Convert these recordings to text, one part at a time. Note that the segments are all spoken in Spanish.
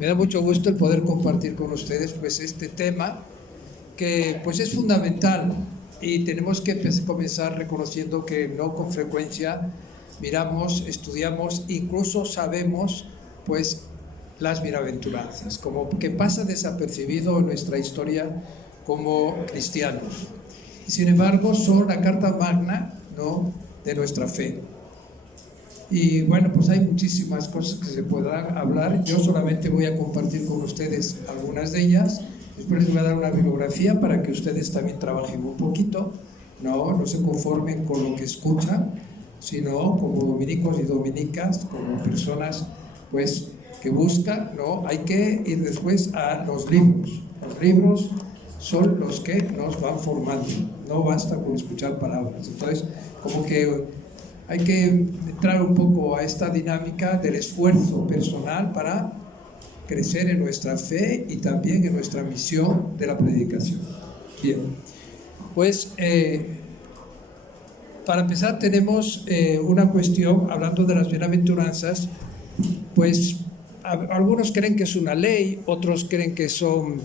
Me da mucho gusto el poder compartir con ustedes pues este tema que pues es fundamental y tenemos que comenzar reconociendo que no con frecuencia miramos, estudiamos, incluso sabemos pues las bienaventuranzas, como que pasa desapercibido en nuestra historia como cristianos. Y sin embargo son la carta magna, ¿no?, de nuestra fe. Y bueno, pues hay muchísimas cosas que se podrán hablar. Yo solamente voy a compartir con ustedes algunas de ellas. Después les voy a dar una bibliografía para que ustedes también trabajen un poquito. No se conformen con lo que escuchan, sino como dominicos y dominicas, como personas pues que buscan, ¿no? Hay que ir después a los libros. Los libros son los que nos van formando. No basta con escuchar palabras. Entonces, como que hay que entrar un poco a esta dinámica del esfuerzo personal para crecer en nuestra fe y también en nuestra misión de la predicación. Bien, pues para empezar tenemos una cuestión, hablando de las bienaventuranzas, pues algunos creen que es una ley, otros creen que son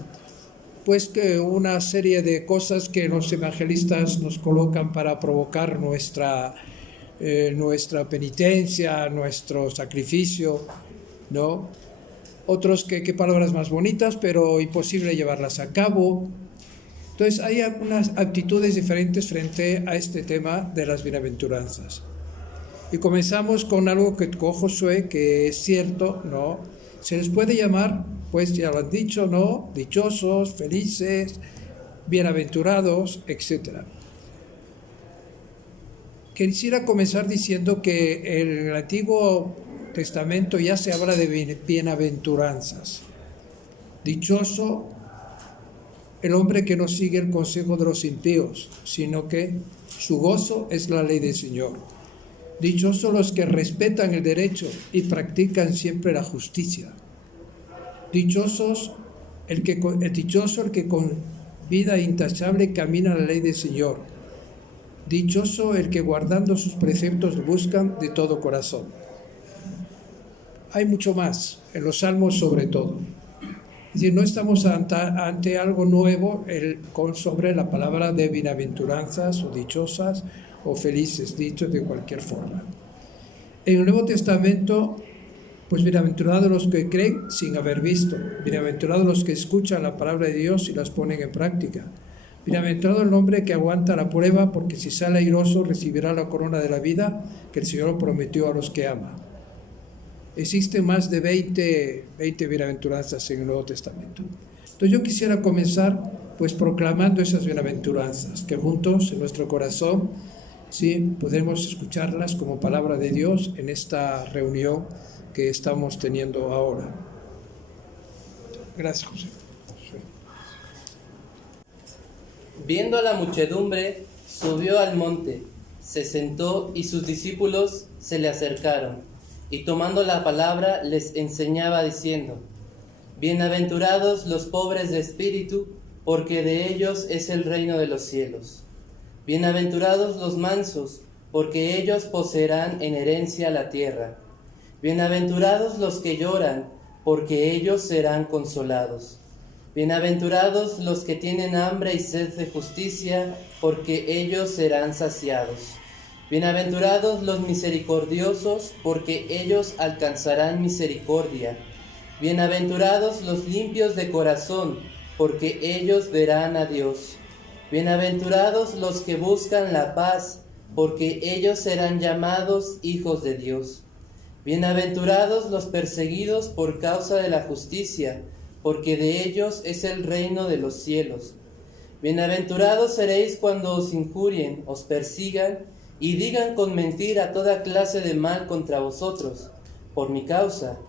pues que una serie de cosas que los evangelistas nos colocan para provocar nuestra penitencia, nuestro sacrificio, ¿no? Otros que palabras más bonitas, pero imposible llevarlas a cabo. Entonces hay algunas actitudes diferentes frente a este tema de las bienaventuranzas. Y comenzamos con algo que tocó Josué, que es cierto, ¿no? Se les puede llamar, pues ya lo han dicho, ¿no?, dichosos, felices, bienaventurados, etcétera. Quisiera comenzar diciendo que en el Antiguo Testamento ya se habla de bienaventuranzas. Dichoso el hombre que no sigue el consejo de los impíos, sino que su gozo es la ley del Señor. Dichosos los que respetan el derecho y practican siempre la justicia. Dichoso el que con vida intachable camina la ley del Señor. Dichoso el que guardando sus preceptos buscan de todo corazón. Hay mucho más, en los salmos sobre todo. Es decir, no estamos ante algo nuevo sobre la palabra de bienaventuranzas o dichosas o felices, dichos de cualquier forma. En el Nuevo Testamento, pues bienaventurados los que creen sin haber visto, bienaventurados los que escuchan la palabra de Dios y las ponen en práctica. Bienaventurado el hombre que aguanta la prueba, porque si sale airoso recibirá la corona de la vida que el Señor prometió a los que ama. Existen más de 20 bienaventuranzas en el Nuevo Testamento. Entonces yo quisiera comenzar pues proclamando esas bienaventuranzas, que juntos en nuestro corazón sí podemos escucharlas como palabra de Dios en esta reunión que estamos teniendo ahora. Gracias, José. Viendo a la muchedumbre, subió al monte, se sentó y sus discípulos se le acercaron, y tomando la palabra les enseñaba diciendo: Bienaventurados los pobres de espíritu, porque de ellos es el reino de los cielos. Bienaventurados los mansos, porque ellos poseerán en herencia la tierra. Bienaventurados los que lloran, porque ellos serán consolados. Bienaventurados los que tienen hambre y sed de justicia, porque ellos serán saciados. Bienaventurados los misericordiosos, porque ellos alcanzarán misericordia. Bienaventurados los limpios de corazón, porque ellos verán a Dios. Bienaventurados los que buscan la paz, porque ellos serán llamados hijos de Dios. Bienaventurados los perseguidos por causa de la justicia, porque de ellos es el reino de los cielos. Bienaventurados seréis cuando os injurien, os persigan, y digan con mentira toda clase de mal contra vosotros, por mi causa.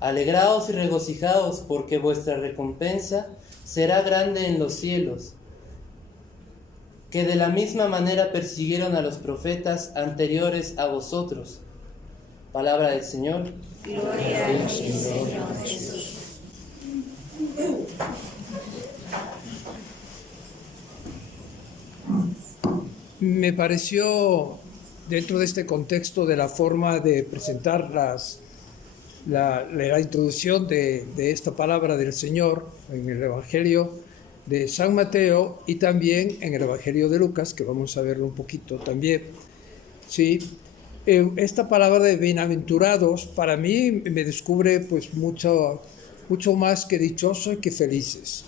Alegraos y regocijaos, porque vuestra recompensa será grande en los cielos, que de la misma manera persiguieron a los profetas anteriores a vosotros. Palabra del Señor. Gloria a ti, Señor Jesús. Me pareció, dentro de este contexto de la forma de presentar la introducción de esta palabra del Señor en el Evangelio de San Mateo y también en el Evangelio de Lucas, que vamos a verlo un poquito también. Sí, esta palabra de bienaventurados para mí me descubre pues mucho más que dichosos y que felices.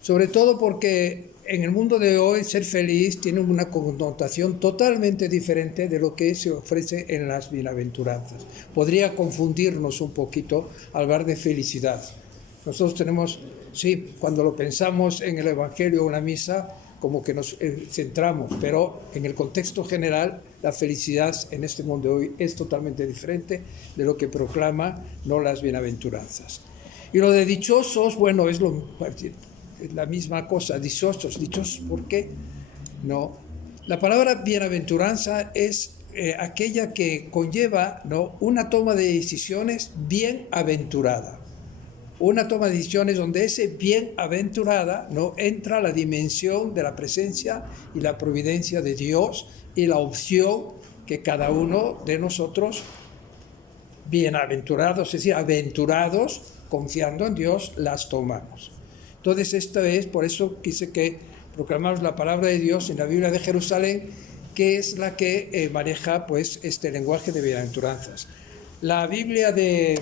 Sobre todo porque en el mundo de hoy ser feliz tiene una connotación totalmente diferente de lo que se ofrece en las bienaventuranzas. Podría confundirnos un poquito al hablar de felicidad. Nosotros tenemos, sí, cuando lo pensamos en el Evangelio o en la misa, como que nos centramos, pero en el contexto general, la felicidad en este mundo de hoy es totalmente diferente de lo que proclama no las bienaventuranzas. Y lo de dichosos, bueno, es la misma cosa, dichosos, ¿por qué? No. La palabra bienaventuranza es aquella que conlleva, ¿no?, una toma de decisiones bienaventurada. Una toma de decisiones donde ese bienaventurada, ¿no?, entra la dimensión de la presencia y la providencia de Dios y la opción que cada uno de nosotros, bienaventurados, es decir, aventurados, confiando en Dios, las tomamos. Entonces, esto es, por eso quise que proclamamos la palabra de Dios en la Biblia de Jerusalén, que es la que maneja pues este lenguaje de bienaventuranzas. La Biblia de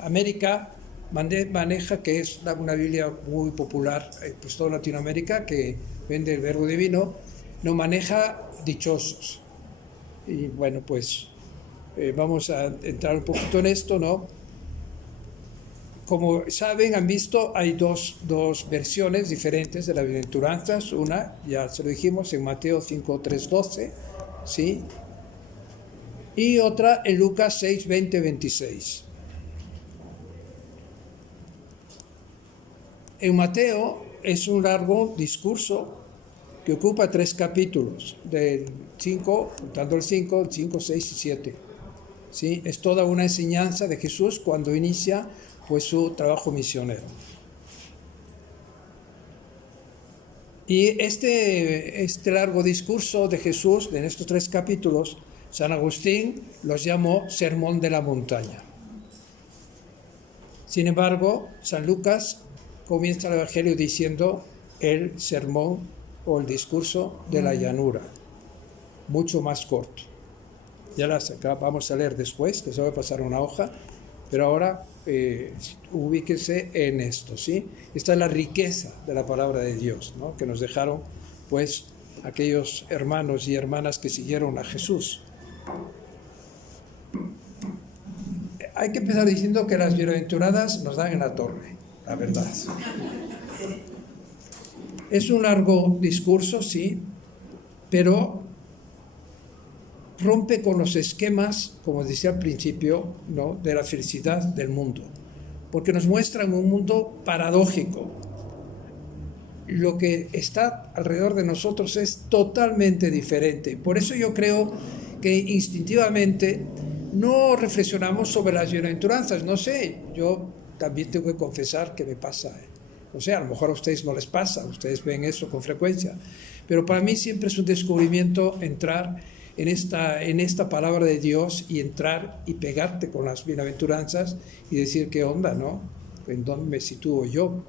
América maneja, que es una Biblia muy popular, pues toda Latinoamérica, que vende el verbo divino, no maneja dichosos. Y bueno, pues vamos a entrar un poquito en esto, ¿no? Como saben, han visto, hay dos versiones diferentes de las bienaventuranzas. Una, ya se lo dijimos, en Mateo 5, 3, 12, ¿sí? Y otra en Lucas 6, 20, 26. En Mateo es un largo discurso que ocupa 3 capítulos, del 5, contando el 5, 6 y 7. ¿Sí? Es toda una enseñanza de Jesús cuando inicia pues su trabajo misionero. Y este largo discurso de Jesús, en estos 3 capítulos, San Agustín los llamó Sermón de la Montaña. Sin embargo, San Lucas comienza el Evangelio diciendo el sermón o el discurso de la llanura, mucho más corto. Ya las vamos a leer después, les voy a pasar una hoja, pero ahora ubíquense en esto, ¿sí? Esta es la riqueza de la palabra de Dios, ¿no?, que nos dejaron pues aquellos hermanos y hermanas que siguieron a Jesús. Hay que empezar diciendo que las bienaventuradas nos dan en la torre, la verdad. Es un largo discurso, sí, pero rompe con los esquemas, como decía al principio, ¿no?, de la felicidad del mundo, porque nos muestran un mundo paradójico. Lo que está alrededor de nosotros es totalmente diferente. Por eso yo creo que instintivamente no reflexionamos sobre las bienaventuranzas. No sé, yo también tengo que confesar que me pasa. No sé, a lo mejor a ustedes no les pasa, ustedes ven eso con frecuencia. Pero para mí siempre es un descubrimiento entrar en esta palabra de Dios y entrar y pegarte con las bienaventuranzas y decir qué onda, ¿no? ¿En dónde me sitúo yo?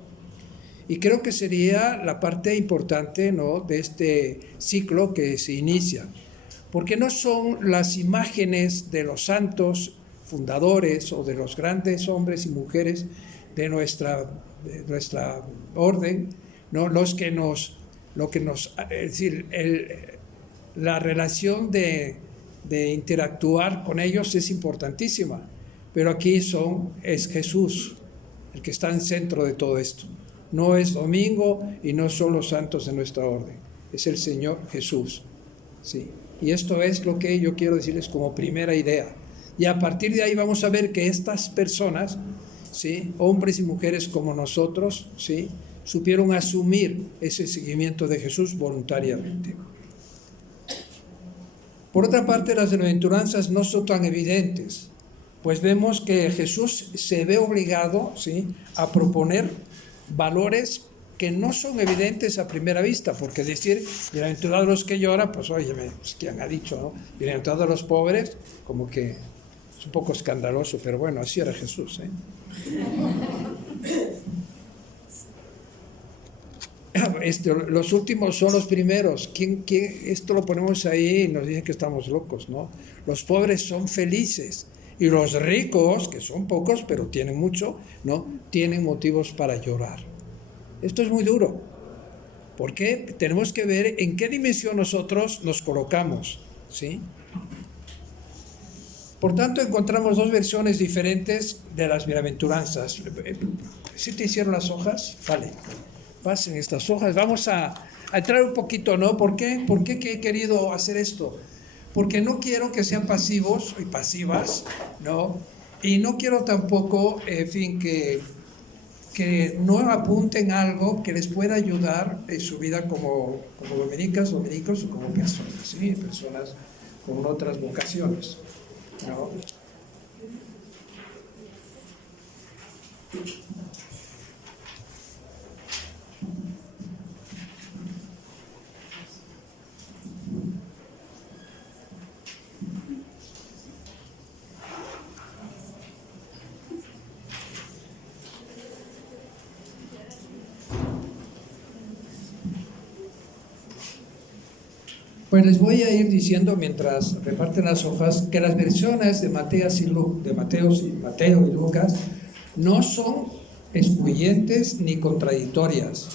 Y creo que sería la parte importante, ¿no?, de este ciclo que se inicia, porque no son las imágenes de los santos fundadores o de los grandes hombres y mujeres de nuestra orden, ¿no?, es decir, la relación de interactuar con ellos es importantísima, pero aquí es Jesús el que está en centro de todo esto. No es domingo y no son los santos de nuestra orden, es el Señor Jesús, ¿sí? Y esto es lo que yo quiero decirles como primera idea. Y a partir de ahí vamos a ver que estas personas, ¿sí?, hombres y mujeres como nosotros, ¿sí?, supieron asumir ese seguimiento de Jesús voluntariamente. Por otra parte, las bienaventuranzas no son tan evidentes, pues vemos que Jesús se ve obligado, ¿sí?, a proponer valores que no son evidentes a primera vista, porque decir bienaventurados los que lloran, pues oye, ¿quién ha dicho, no? Bienaventurados los pobres, como que Es un poco escandaloso, pero bueno, así era Jesús, ¿eh? Los últimos son los primeros. Esto lo ponemos ahí y nos dicen que estamos locos, ¿no? Los pobres son felices y los ricos, que son pocos pero tienen mucho, ¿no? Tienen motivos para llorar. Esto es muy duro, porque tenemos que ver en qué dimensión nosotros nos colocamos, ¿sí? Por tanto, encontramos dos versiones diferentes de las bienaventuranzas. ¿Sí te hicieron las hojas? Vale. Pasen estas hojas. Vamos a entrar un poquito, ¿no? ¿Por qué? ¿Por qué he querido hacer esto? Porque no quiero que sean pasivos y pasivas, ¿no? Y no quiero tampoco, en fin, que no apunten algo que les pueda ayudar en su vida como dominicos o como personas, ¿sí? Personas con otras vocaciones, ¿no? Pues les voy a ir diciendo mientras reparten las hojas que las versiones de Mateo y Lucas no son excluyentes ni contradictorias,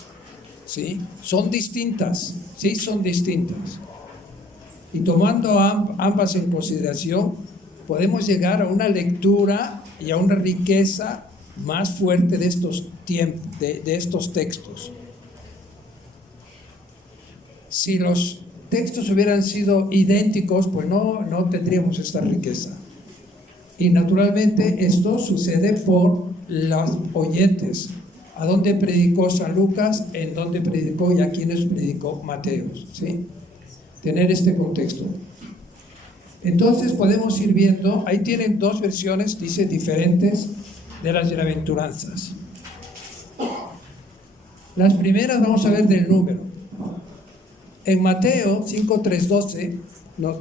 ¿sí? Son distintas, sí, son distintas. Y tomando ambas en consideración, podemos llegar a una lectura y a una riqueza más fuerte de estos textos. Si los textos hubieran sido idénticos, pues no tendríamos esta riqueza. Y naturalmente esto sucede por los oyentes. ¿A dónde predicó San Lucas? ¿En dónde predicó y a quiénes predicó Mateo? ¿Sí? Tener este contexto. Entonces podemos ir viendo, ahí tienen dos versiones, dice, diferentes de las bienaventuranzas. Las primeras vamos a ver del número. En Mateo 5, 3, 12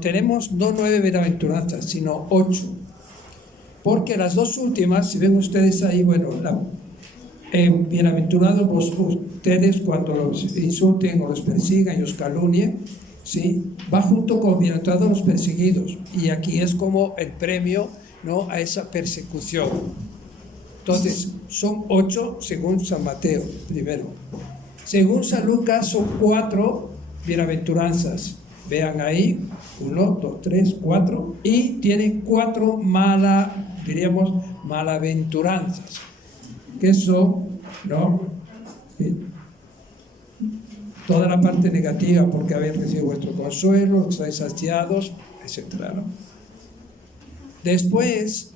tenemos no 9 bienaventuranzas, sino 8. Porque las dos últimas, si ven ustedes ahí, bueno, bienaventurados ustedes cuando los insulten o los persigan y os calumnien, ¿sí? Va junto con bienaventurados los perseguidos. Y aquí es como el premio, ¿no?, a esa persecución. Entonces, son 8 según San Mateo, primero. Según San Lucas, son 4 bienaventuranzas. Vean ahí, 1, 2, 3, 4, y tiene 4 malaventuranzas, que son, ¿no?, toda la parte negativa, porque habéis recibido vuestro consuelo, estáis saciados, etc., ¿no? Después,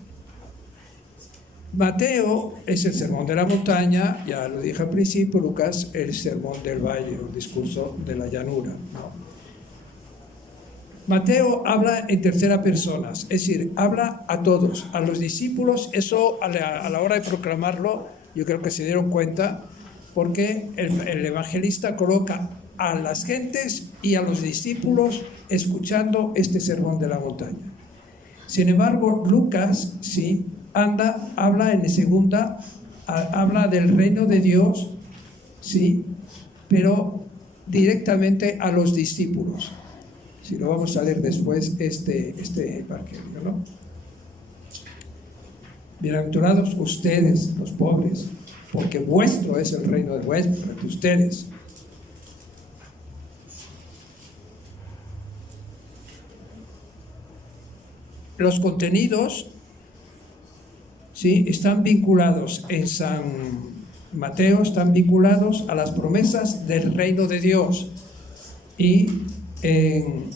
Mateo es el sermón de la montaña, ya lo dije al principio. Lucas el sermón del valle, el discurso de la llanura, ¿no? Mateo habla en tercera persona, es decir, habla a todos, a los discípulos. Eso a la hora de proclamarlo, yo creo que se dieron cuenta, porque el evangelista coloca a las gentes y a los discípulos escuchando este sermón de la montaña. Sin embargo, Lucas, sí, habla en segunda, habla del reino de Dios, sí, pero directamente a los discípulos. Si lo vamos a leer después, este evangelio, ¿no? Bienaventurados ustedes, los pobres, porque vuestro es el reino de ustedes. Los contenidos, ¿sí?, están vinculados en San Mateo, están vinculados a las promesas del reino de Dios, y en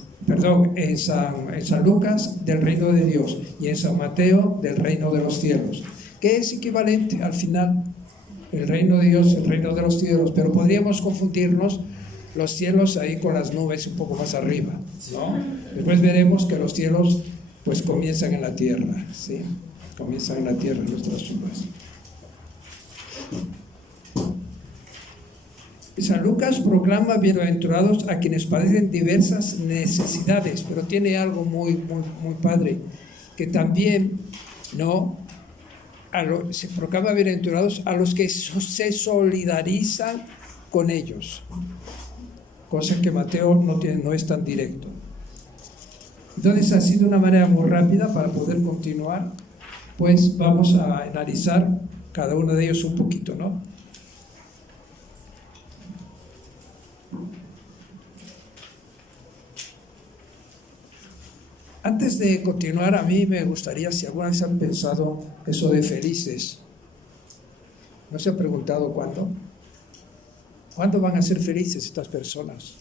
San Lucas del reino de Dios, y en San Mateo del reino de los cielos, que es equivalente al final, el reino de Dios, el reino de los cielos, pero podríamos confundirnos los cielos ahí con las nubes un poco más arriba, ¿no? Después veremos que los cielos pues comienzan en la tierra, ¿sí? Comienzan en la tierra nuestras obras. San Lucas proclama bienaventurados a quienes padecen diversas necesidades, pero tiene algo muy padre, que también, ¿no?, se proclama bienaventurados a los que se solidarizan con ellos, cosa que Mateo no es tan directo. Entonces, ha sido una manera muy rápida para poder continuar, pues vamos a analizar cada uno de ellos un poquito, ¿no? Antes de continuar, a mí me gustaría, si alguna vez han pensado eso de felices, ¿no se han preguntado cuándo? ¿Cuándo van a ser felices estas personas?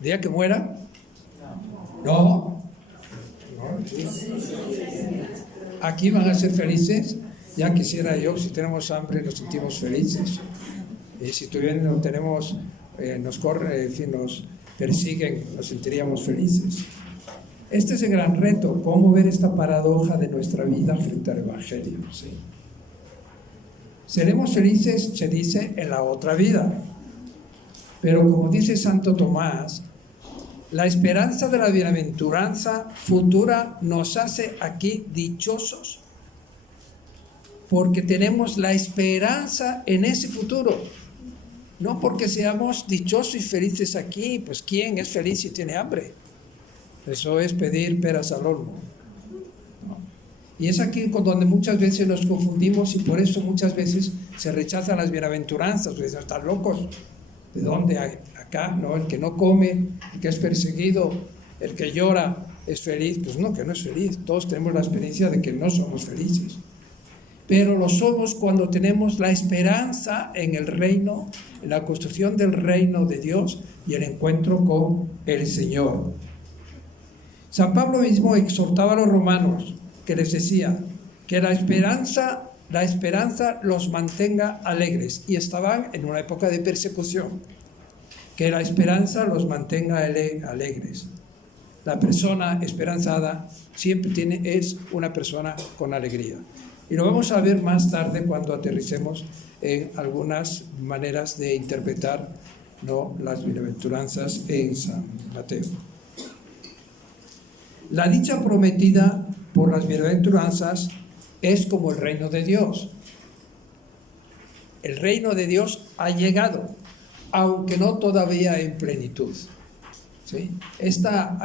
¿El día que mueran? No. Aquí van a ser felices. Ya quisiera yo, si tenemos hambre nos sentimos felices, y si todavía no tenemos, nos persiguen, nos sentiríamos felices. Este es el gran reto, cómo ver esta paradoja de nuestra vida frente al Evangelio, ¿sí? Seremos felices, se dice, en la otra vida, pero como dice Santo Tomás, la esperanza de la bienaventuranza futura nos hace aquí dichosos, porque tenemos la esperanza en ese futuro, no porque seamos dichosos y felices aquí. Pues ¿quién es feliz si tiene hambre? Eso es pedir peras al olmo, ¿no? Y es aquí donde muchas veces nos confundimos, y por eso muchas veces se rechazan las bienaventuranzas, pues están locos. ¿De dónde? Acá, ¿no? El que no come, el que es perseguido, el que llora, ¿es feliz? Pues no, que no es feliz. Todos tenemos la experiencia de que no somos felices. Pero lo somos cuando tenemos la esperanza en el reino, en la construcción del reino de Dios y el encuentro con el Señor. San Pablo mismo exhortaba a los romanos, que les decía que la esperanza los mantenga alegres, y estaban en una época de persecución. Que la esperanza los mantenga alegres. La persona esperanzada siempre es una persona con alegría. Y lo vamos a ver más tarde cuando aterricemos en algunas maneras de interpretar, ¿no?, las bienaventuranzas en San Mateo. La dicha prometida por las bienaventuranzas es como el reino de Dios. El reino de Dios ha llegado, aunque no todavía en plenitud, ¿sí? Esta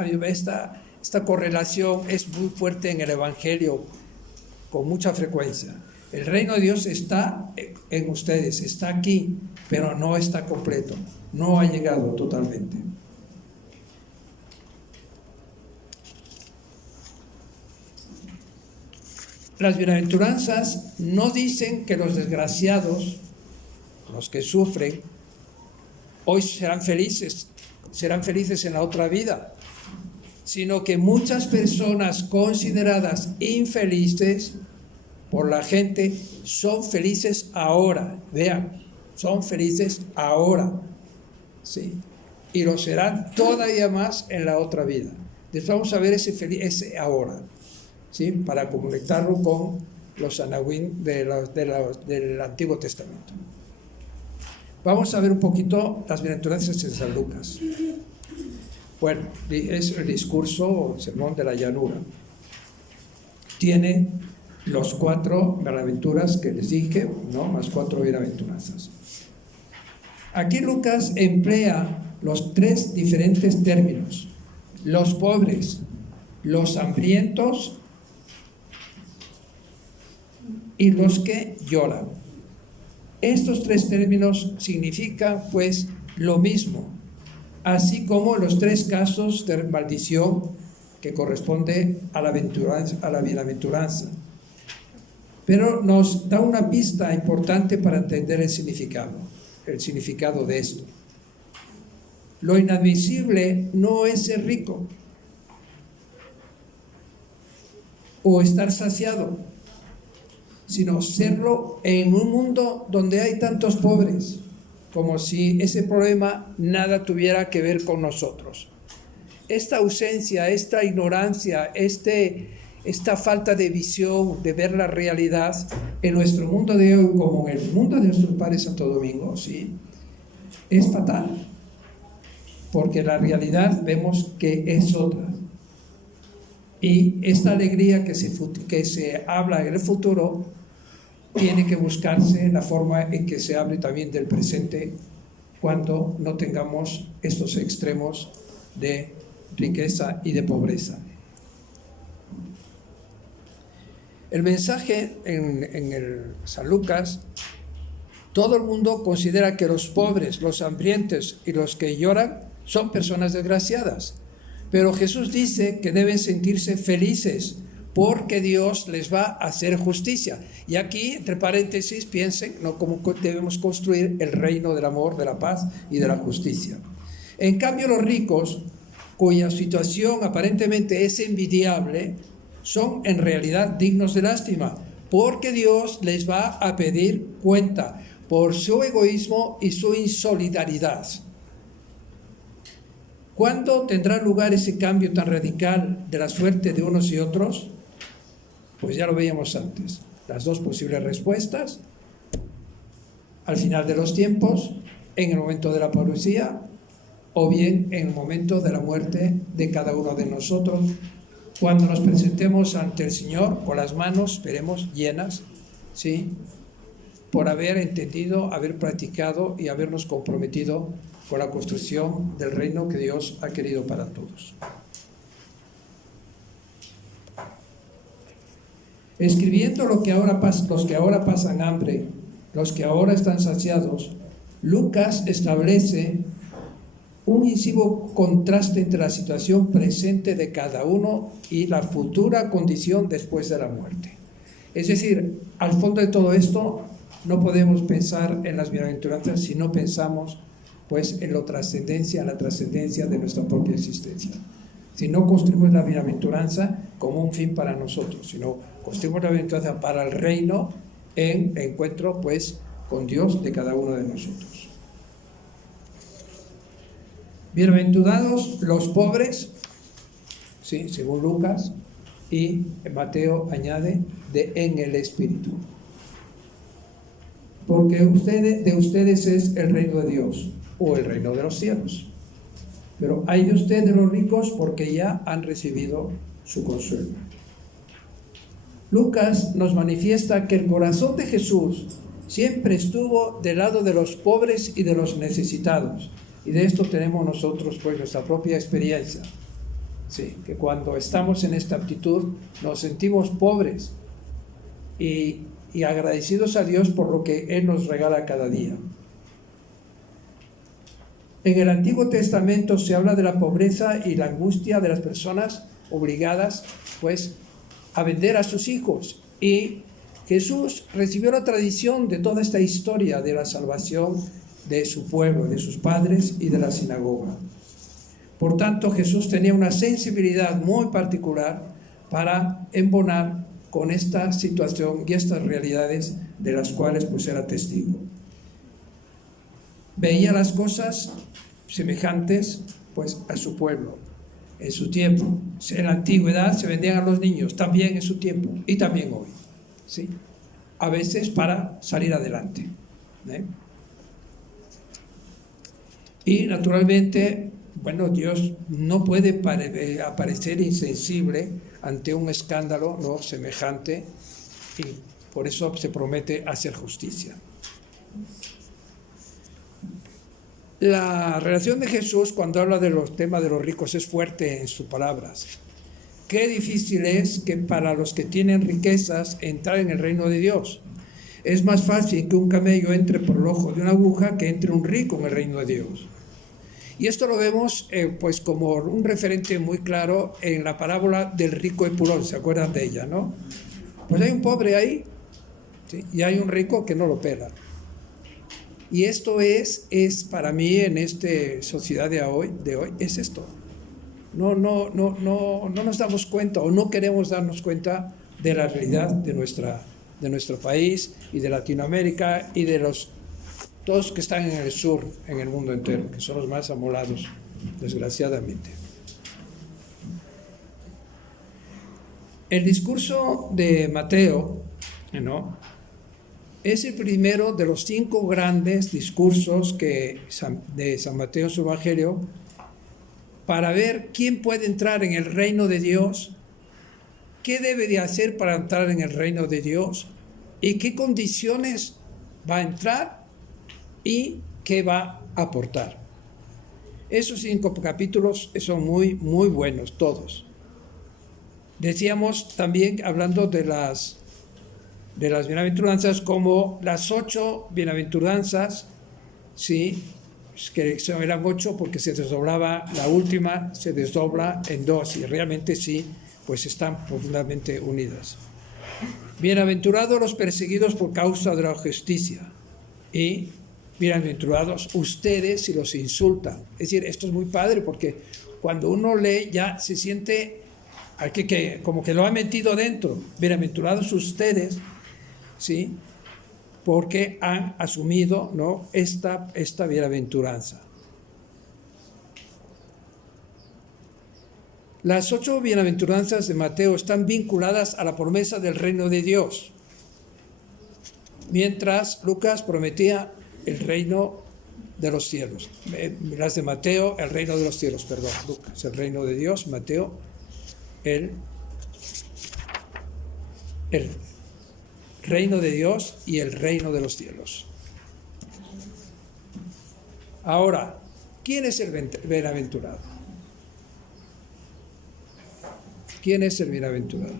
correlación es muy fuerte en el Evangelio, con mucha frecuencia. El reino de Dios está en ustedes, está aquí, pero no está completo, no ha llegado totalmente. Las bienaventuranzas no dicen que los desgraciados, los que sufren, hoy serán felices en la otra vida, sino que muchas personas consideradas infelices por la gente son felices ahora. Vean, son felices ahora, ¿sí? Y lo serán todavía más en la otra vida. Después vamos a ver ese ahora, ¿sí?, para conectarlo con los anahuín del Antiguo Testamento. Vamos a ver un poquito las bienaventuranzas en San Lucas. Bueno, es el discurso o el sermón de la llanura. Tiene los 4 bienaventuras que les dije, ¿no?, más 4 bienaventuranzas. Aquí Lucas emplea los 3 diferentes términos: los pobres, los hambrientos y los que lloran. Estos 3 términos significan pues lo mismo, así como los 3 casos de maldición que corresponde a la bienaventuranza. Pero nos da una pista importante para entender el significado de esto. Lo inadmisible no es ser rico o estar saciado, sino serlo en un mundo donde hay tantos pobres, como si ese problema nada tuviera que ver con nosotros. Esta ausencia, esta ignorancia, esta falta de visión, de ver la realidad en nuestro mundo de hoy, como en el mundo de nuestro Padre Santo Domingo, ¿sí?, es fatal, porque la realidad vemos que es otra. Y esta alegría que se habla en el futuro tiene que buscarse la forma en que se hable también del presente cuando no tengamos estos extremos de riqueza y de pobreza. El mensaje en el San Lucas, todo el mundo considera que los pobres, los hambrientos y los que lloran son personas desgraciadas. Pero Jesús dice que deben sentirse felices porque Dios les va a hacer justicia. Y aquí, entre paréntesis, piensen cómo debemos construir el reino del amor, de la paz y de la justicia. En cambio, los ricos, cuya situación aparentemente es envidiable, son en realidad dignos de lástima, porque Dios les va a pedir cuenta por su egoísmo y su insolidaridad. ¿Cuándo tendrá lugar ese cambio tan radical de la suerte de unos y otros? Pues ya lo veíamos antes. Las dos posibles respuestas: al final de los tiempos, en el momento de la parusía, o bien en el momento de la muerte de cada uno de nosotros, cuando nos presentemos ante el Señor con las manos, esperemos, llenas, ¿sí?, por haber entendido, haber practicado y habernos comprometido con la construcción del reino que Dios ha querido para todos. Escribiendo los que ahora pasan hambre, los que ahora están saciados, Lucas establece un incisivo contraste entre la situación presente de cada uno y la futura condición después de la muerte. Es decir, al fondo de todo esto, no podemos pensar en las bienaventuranzas si no pensamos pues en la trascendencia de nuestra propia existencia. Si no construimos la bienaventuranza como un fin para nosotros, sino construimos la bienaventuranza para el reino en encuentro pues con Dios de cada uno de nosotros. Bienaventurados los pobres, sí, según Lucas, y Mateo añade en el Espíritu. Porque de ustedes es el reino de Dios, o el reino de los cielos. Pero hay de ustedes los ricos porque ya han recibido su consuelo. Lucas nos manifiesta que el corazón de Jesús siempre estuvo del lado de los pobres y de los necesitados. Y de esto tenemos nosotros pues nuestra propia experiencia. Sí, que cuando estamos en esta actitud nos sentimos pobres y agradecidos a Dios por lo que Él nos regala cada día. En el Antiguo Testamento se habla de la pobreza y la angustia de las personas obligadas pues a vender a sus hijos, y Jesús recibió la tradición de toda esta historia de la salvación de su pueblo, de sus padres y de la sinagoga. Por tanto, Jesús tenía una sensibilidad muy particular para embonar con esta situación y estas realidades de las cuales pues era testigo. Veía las cosas semejantes pues a su pueblo en su tiempo. En la antigüedad se vendían a los niños, también en su tiempo y también hoy, ¿sí?, a veces para salir adelante, ¿eh? Y naturalmente, bueno, Dios no puede aparecer insensible ante un escándalo no semejante, y por eso se promete hacer justicia. La relación de Jesús cuando habla de los temas de los ricos es fuerte en sus palabras. Qué difícil es que para los que tienen riquezas entrar en el reino de Dios. Es más fácil que un camello entre por el ojo de una aguja que entre un rico en el reino de Dios. Y esto lo vemos pues como un referente muy claro en la parábola del rico Epulón. ¿Se acuerdan de ella, no? Pues hay un pobre ahí, ¿sí?, y hay un rico que no lo pela. Y esto es para mí en esta sociedad de hoy es esto. No nos damos cuenta o no queremos darnos cuenta de la realidad de nuestro país y de Latinoamérica y de todos que están en el sur, en el mundo entero, que son los más amolados, desgraciadamente. El discurso de Mateo, ¿no?, es el primero de los 5 grandes discursos de San Mateo en su Evangelio para ver quién puede entrar en el reino de Dios ¿qué debe de hacer para entrar en el reino de Dios? ¿Y qué condiciones va a entrar? ¿Y qué va a aportar? Esos 5 capítulos son muy, muy buenos, todos. Decíamos también, hablando de las bienaventuranzas, como las 8 bienaventuranzas, ¿sí? Que eran 8 porque se desdoblaba, la última se desdobla en 2 y realmente sí, pues están profundamente unidas. Bienaventurados los perseguidos por causa de la justicia, y bienaventurados ustedes si los insultan. Es decir, esto es muy padre porque cuando uno lee ya se siente como que lo ha metido dentro. Bienaventurados ustedes, ¿sí? Porque han asumido, ¿no?, esta bienaventuranza. Las 8 bienaventuranzas de Mateo están vinculadas a la promesa del reino de Dios, mientras Lucas prometía el reino de los cielos. Las de Mateo, el reino de los cielos, perdón. Lucas, el reino de Dios. Mateo, el reino de Dios y el reino de los cielos. Ahora, ¿quién es el bienaventurado? ¿Quién es el bienaventurado?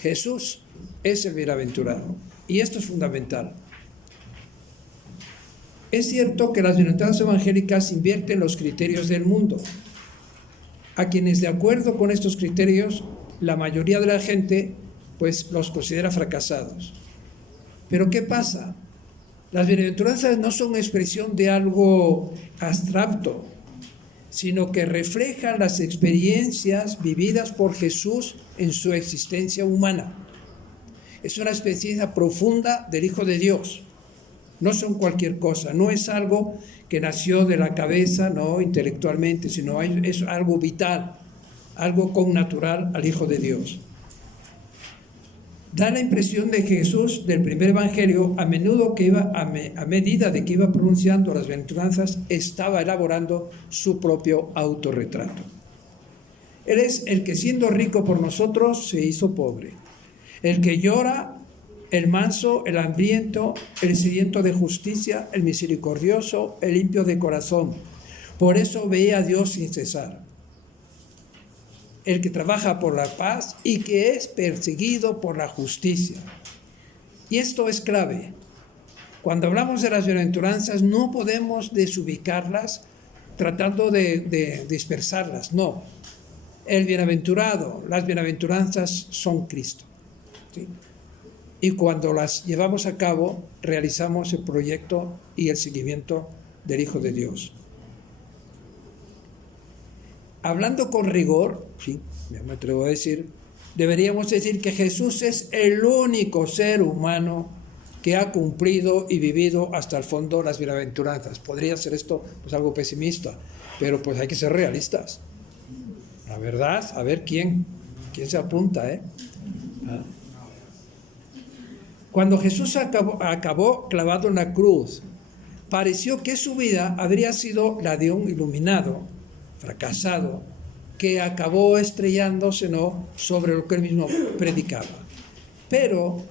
Jesús es el bienaventurado. Y esto es fundamental. Es cierto que las bienaventuranzas evangélicas invierten los criterios del mundo, a quienes, de acuerdo con estos criterios, la mayoría de la gente pues los considera fracasados. Pero ¿qué pasa? Las bienaventuranzas no son expresión de algo abstracto, sino que reflejan las experiencias vividas por Jesús en su existencia humana. Es una experiencia profunda del Hijo de Dios. No son cualquier cosa, no es algo que nació de la cabeza, no intelectualmente, sino es algo vital, algo connatural al Hijo de Dios. Da la impresión de que Jesús, del primer evangelio, a menudo que iba, a medida de que iba pronunciando las bienaventuranzas, estaba elaborando su propio autorretrato. Él es el que, siendo rico por nosotros, se hizo pobre. El que llora, el manso, el hambriento, el sediento de justicia, el misericordioso, el limpio de corazón. Por eso veía a Dios sin cesar. El que trabaja por la paz y que es perseguido por la justicia. Y esto es clave. Cuando hablamos de las bienaventuranzas no podemos desubicarlas tratando de dispersarlas, no. El bienaventurado, las bienaventuranzas son Cristo, ¿sí? Y cuando las llevamos a cabo, realizamos el proyecto y el seguimiento del Hijo de Dios. Hablando con rigor, sí, me atrevo a decir, deberíamos decir que Jesús es el único ser humano que ha cumplido y vivido hasta el fondo las bienaventuranzas. Podría ser esto pues algo pesimista, pero pues hay que ser realistas. La verdad, a ver quién se apunta, Cuando Jesús acabó clavado en la cruz, pareció que su vida habría sido la de un iluminado, fracasado, que acabó estrellándose, ¿no?, sobre lo que él mismo predicaba. Pero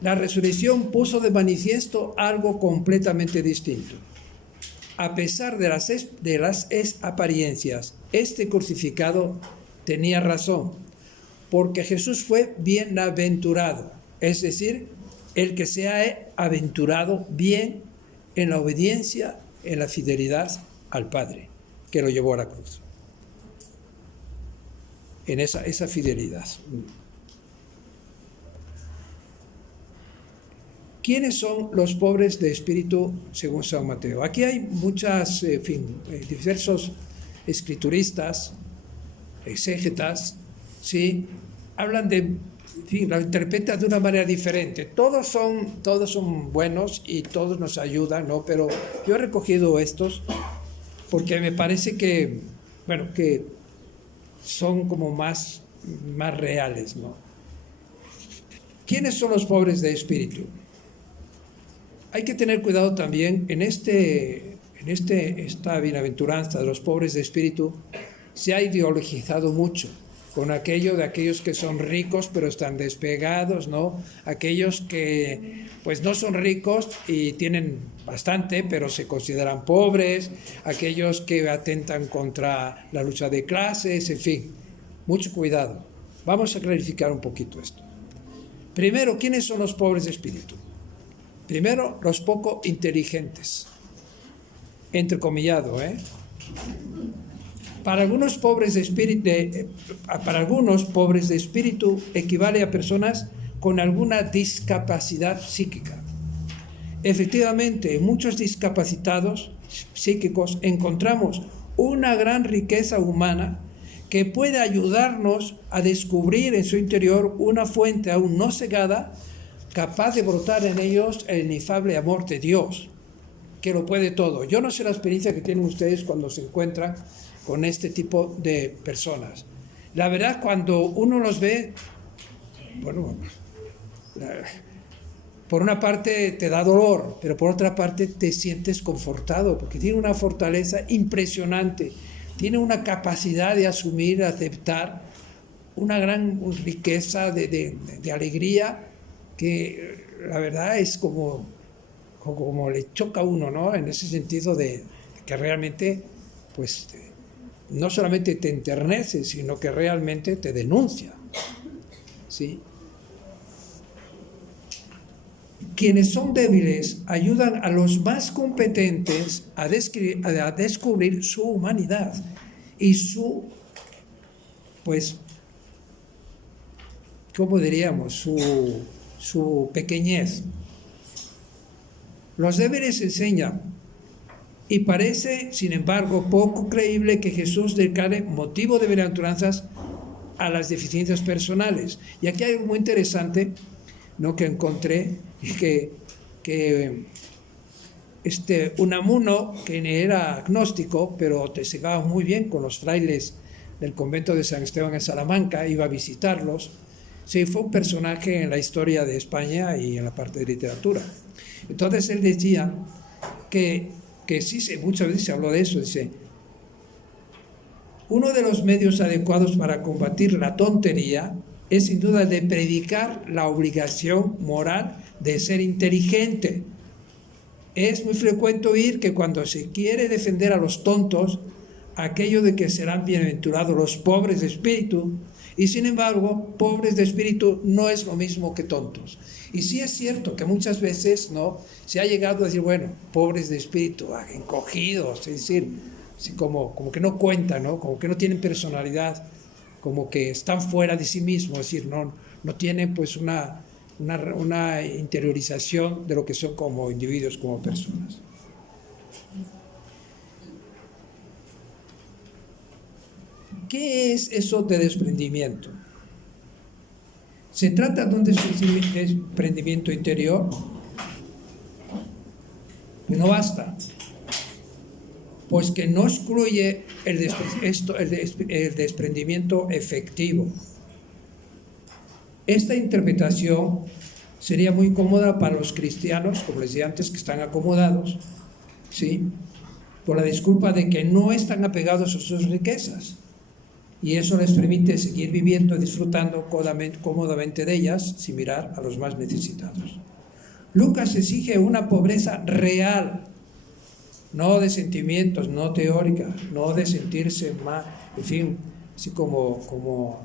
la resurrección puso de manifiesto algo completamente distinto. A pesar de las apariencias, este crucificado tenía razón, porque Jesús fue bienaventurado, es decir, el que se ha aventurado bien en la obediencia, en la fidelidad al Padre, que lo llevó a la cruz. En esa fidelidad. ¿Quiénes son los pobres de espíritu según San Mateo? Aquí hay muchas, diversos escrituristas, exégetas, ¿sí? Hablan de, lo interpretan de una manera diferente. Todos son buenos y todos nos ayudan, ¿no? Pero yo he recogido estos porque me parece que son como más reales, ¿no? ¿Quiénes son los pobres de espíritu? Hay que tener cuidado también en esta bienaventuranza de los pobres de espíritu, se ha ideologizado mucho con aquello de aquellos que son ricos pero están despegados, ¿no? Aquellos que pues no son ricos y tienen bastante pero se consideran pobres, aquellos que atentan contra la lucha de clases, en fin, mucho cuidado. Vamos a clarificar un poquito esto. Primero, ¿quiénes son los pobres de espíritu? Primero, los poco inteligentes, entrecomillado, ¿eh? Para algunos pobres de espíritu equivale a personas con alguna discapacidad psíquica. Efectivamente, en muchos discapacitados psíquicos encontramos una gran riqueza humana que puede ayudarnos a descubrir en su interior una fuente aún no cegada, capaz de brotar en ellos el inefable amor de Dios, que lo puede todo. Yo no sé la experiencia que tienen ustedes cuando se encuentran con este tipo de personas. La verdad, cuando uno los ve, bueno, por una parte te da dolor, pero por otra parte te sientes confortado, porque tiene una fortaleza impresionante, tiene una capacidad de asumir, de aceptar, una gran riqueza de alegría, que la verdad es como le choca a uno, ¿no? En ese sentido de que realmente, pues, no solamente te enternece, sino que realmente te denuncia, ¿sí? Quienes son débiles ayudan a los más competentes a descubrir su humanidad y su, pues, ¿cómo diríamos? Su pequeñez. Los débiles enseñan, y parece, sin embargo, poco creíble que Jesús declare motivo de bienaventuranzas a las deficiencias personales. Y aquí hay algo muy interesante, ¿no?, que encontré, que Unamuno, que era agnóstico, pero se llevaba muy bien con los frailes del convento de San Esteban en Salamanca, iba a visitarlos. Sí, fue un personaje en la historia de España y en la parte de literatura. Entonces él decía que sí, muchas veces se habló de eso, dice: uno de los medios adecuados para combatir la tontería es sin duda de predicar la obligación moral de ser inteligente. Es muy frecuente oír que cuando se quiere defender a los tontos, aquello de que serán bienaventurados los pobres de espíritu, y sin embargo, pobres de espíritu no es lo mismo que tontos. Y sí es cierto que muchas veces, ¿no?, se ha llegado a decir, bueno, pobres de espíritu, encogidos, es decir, así como que no cuentan, ¿no?, como que no tienen personalidad, como que están fuera de sí mismos, es decir, no tienen pues una interiorización de lo que son como individuos, como personas. ¿Qué es eso de desprendimiento? ¿Se trata de un desprendimiento interior? No basta, pues que no excluye el desprendimiento efectivo. Esta interpretación sería muy cómoda para los cristianos, como les decía antes, que están acomodados, ¿sí?, por la disculpa de que no están apegados a sus riquezas, y eso les permite seguir viviendo y disfrutando cómodamente de ellas sin mirar a los más necesitados. Lucas exige una pobreza real, no de sentimientos, no teórica, no de sentirse más, en fin, así como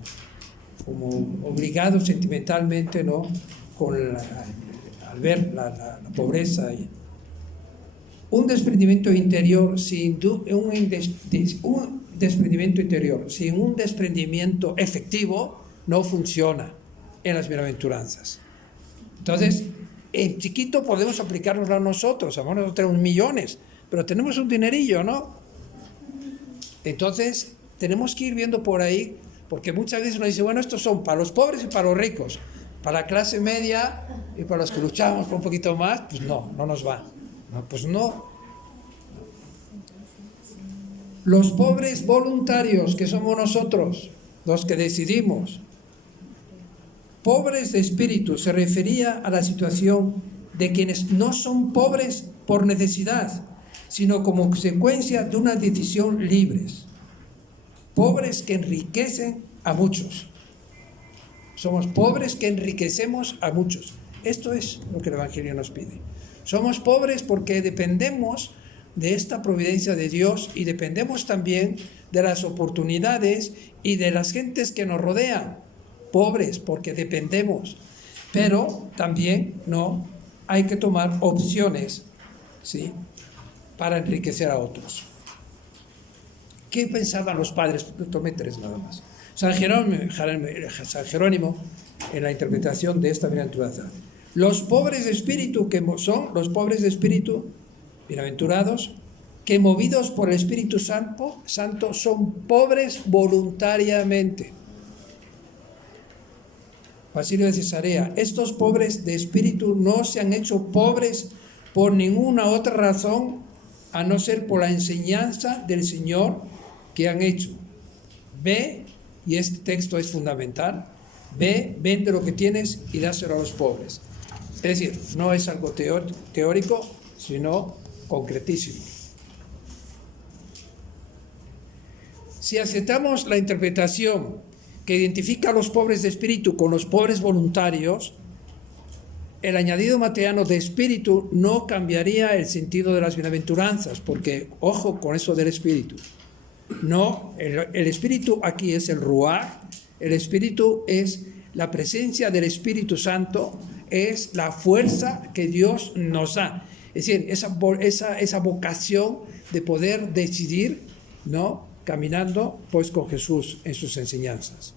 obligado sentimentalmente, ¿no?, al ver la pobreza. Un desprendimiento interior sin un desprendimiento efectivo no funciona en las bienaventuranzas. Entonces, en chiquito podemos aplicárnoslo a nosotros. Nosotros tenemos millones, pero tenemos un dinerillo, ¿no? Entonces, tenemos que ir viendo por ahí, porque muchas veces uno dice, bueno, estos son para los pobres y para los ricos, para la clase media y para los que luchamos por un poquito más, pues no nos va. No, pues no. Los pobres voluntarios, que somos nosotros, los que decidimos. Pobres de espíritu se refería a la situación de quienes no son pobres por necesidad, sino como consecuencia de una decisión libres. pobres que enriquecen a muchos. Somos pobres que enriquecemos a muchos. Esto es lo que el Evangelio nos pide. Somos pobres porque dependemos de esta providencia de Dios y dependemos también de las oportunidades y de las gentes que nos rodean. Pobres porque dependemos, pero también no hay que tomar opciones, ¿sí?, para enriquecer a otros. ¿Qué pensaban los padres? Tomé 3 nada más. San Jerónimo, en la interpretación de esta bienaventuranza: los pobres de espíritu, que son los pobres de espíritu, bienaventurados, que movidos por el Espíritu Santo son pobres voluntariamente. Basilio de Cesarea: estos pobres de espíritu no se han hecho pobres por ninguna otra razón a no ser por la enseñanza del Señor que han hecho. Ve, y este texto es fundamental, ve, vende lo que tienes y dáselo a los pobres. Es decir, no es algo teórico, sino concretísimo. Si aceptamos la interpretación que identifica a los pobres de espíritu con los pobres voluntarios, el añadido materiano de espíritu no cambiaría el sentido de las bienaventuranzas, porque, ojo con eso del espíritu. No, el espíritu aquí es el ruaj, el espíritu es la presencia del Espíritu Santo, es la fuerza que Dios nos da. Es decir, esa vocación de poder decidir, ¿no?, caminando pues con Jesús en sus enseñanzas.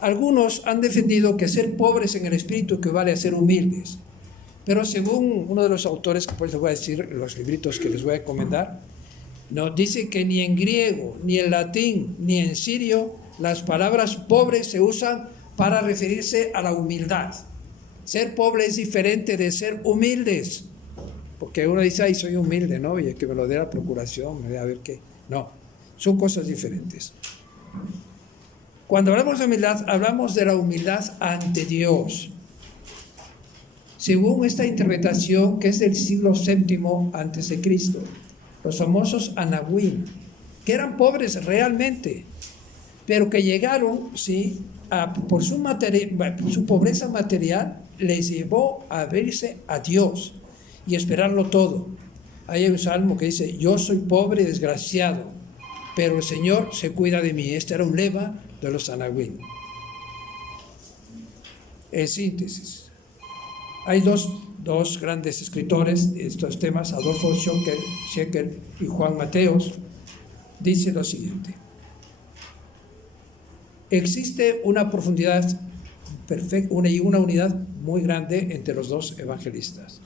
Algunos han defendido que ser pobres en el espíritu equivale a ser humildes, pero según uno de los autores, que pues les voy a decir, los libritos que les voy a recomendar, nos dice que ni en griego, ni en latín, ni en sirio, las palabras pobres se usan para referirse a la humildad. Ser pobre es diferente de ser humildes, porque uno dice: ay, soy humilde, ¿no? Y que me lo dé la procuración, me dé a ver qué. No, son cosas diferentes. Cuando hablamos de humildad, hablamos de la humildad ante Dios. Según esta interpretación, que es del siglo VII a.C., los famosos anahuim, que eran pobres realmente, pero que llegaron, ¿sí?, por su pobreza material, les llevó a abrirse a Dios y esperarlo todo. Hay un salmo que dice: yo soy pobre y desgraciado, pero el Señor se cuida de mí. Este era un lema de los anahuim. En síntesis, hay dos grandes escritores de estos temas, Adolfo Schecker y Juan Mateos. Dice lo siguiente: existe una profundidad perfecta y una unidad muy grande entre los dos evangelistas.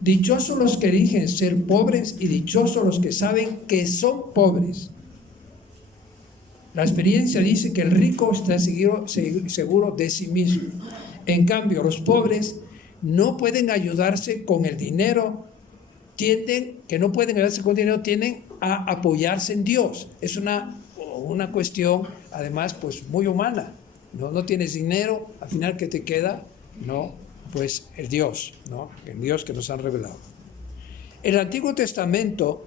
Dichosos los que eligen ser pobres y dichosos los que saben que son pobres. La experiencia dice que el rico está seguro de sí mismo. En cambio, los pobres no pueden ayudarse con el dinero, tienden a apoyarse en Dios. Es una cuestión, además, pues muy humana. No tienes dinero, al final, ¿qué te queda? No, pues el Dios, ¿no? El Dios que nos han revelado. En el Antiguo Testamento,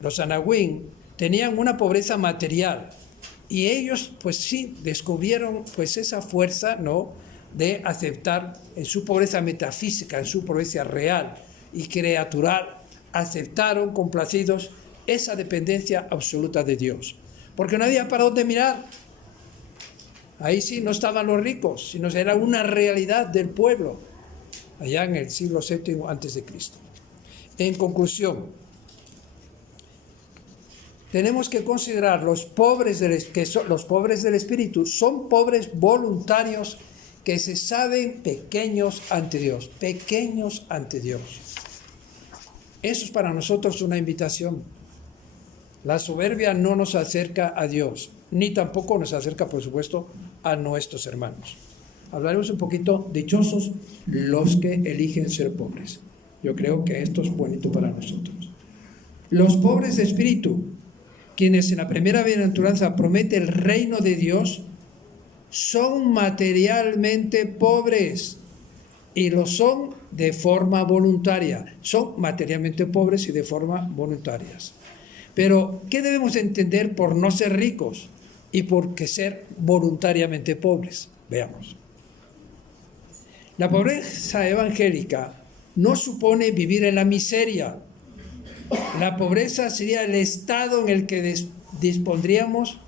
los anahuim tenían una pobreza material y ellos, pues sí, descubrieron pues esa fuerza, ¿no?, de aceptar en su pobreza metafísica, en su pobreza real y creatural, aceptaron complacidos esa dependencia absoluta de Dios, porque no había para dónde mirar. Ahí sí no estaban los ricos, sino era una realidad del pueblo, allá en el siglo VII a.C. En conclusión, tenemos que considerar los pobres del espíritu son pobres voluntarios que se saben pequeños ante Dios, pequeños ante Dios. Eso es para nosotros una invitación. La soberbia no nos acerca a Dios, ni tampoco nos acerca, por supuesto, a nuestros hermanos. Hablaremos un poquito, dichosos los que eligen ser pobres. Yo creo que esto es bonito para nosotros. Los pobres de espíritu, quienes en la primera bienaventuranza promete el reino de Dios, son materialmente pobres y lo son de forma voluntaria. Son materialmente pobres y de forma voluntarias. Pero, ¿qué debemos entender por no ser ricos y por qué ser voluntariamente pobres? Veamos. La pobreza evangélica no supone vivir en la miseria. La pobreza sería el estado en el que dispondríamos,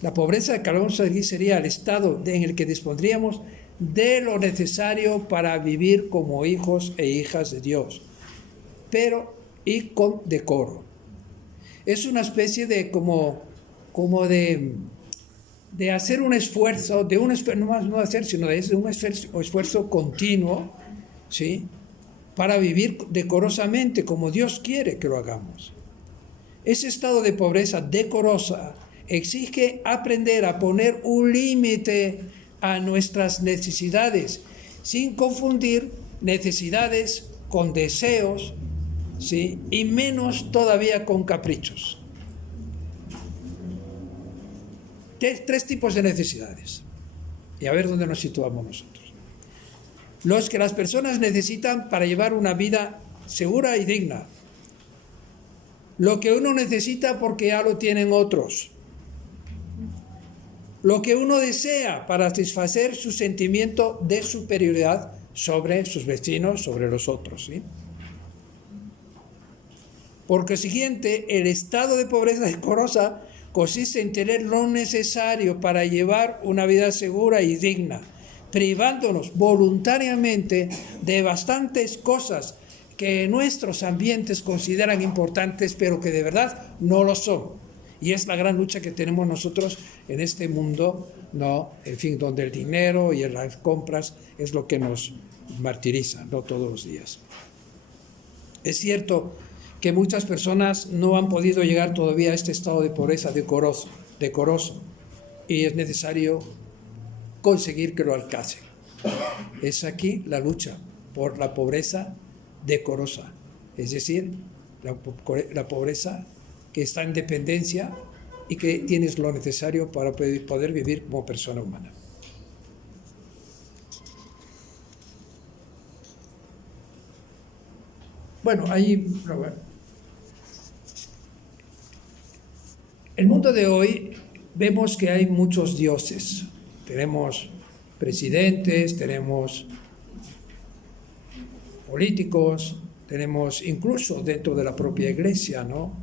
la pobreza que hablamos aquí sería el estado en el que dispondríamos de lo necesario para vivir como hijos e hijas de Dios, pero y con decoro. Es una especie de de hacer un esfuerzo, no hacer, sino de un esfuerzo continuo, ¿sí?, para vivir decorosamente como Dios quiere que lo hagamos. Ese estado de pobreza decorosa exige aprender a poner un límite a nuestras necesidades, sin confundir necesidades con deseos, ¿sí?, y menos todavía con caprichos. Tres tipos de necesidades. Y a ver dónde nos situamos nosotros. Los que las personas necesitan para llevar una vida segura y digna. Lo que uno necesita porque ya lo tienen otros. Lo que uno desea para satisfacer su sentimiento de superioridad sobre sus vecinos, sobre los otros, ¿sí? Por consiguiente, el estado de pobreza decorosa consiste en tener lo necesario para llevar una vida segura y digna, privándonos voluntariamente de bastantes cosas que nuestros ambientes consideran importantes, pero que de verdad no lo son. Y es la gran lucha que tenemos nosotros en este mundo, ¿no? En fin, donde el dinero y las compras es lo que nos martiriza, ¿no?, todos los días. Es cierto que muchas personas no han podido llegar todavía a este estado de pobreza decoroso, y es necesario conseguir que lo alcancen. Es aquí la lucha por la pobreza decorosa, es decir, la pobreza que está en dependencia y que tienes lo necesario para poder vivir como persona humana. Bueno, el mundo de hoy vemos que hay muchos dioses. Tenemos presidentes, tenemos políticos, tenemos incluso dentro de la propia iglesia, ¿no?,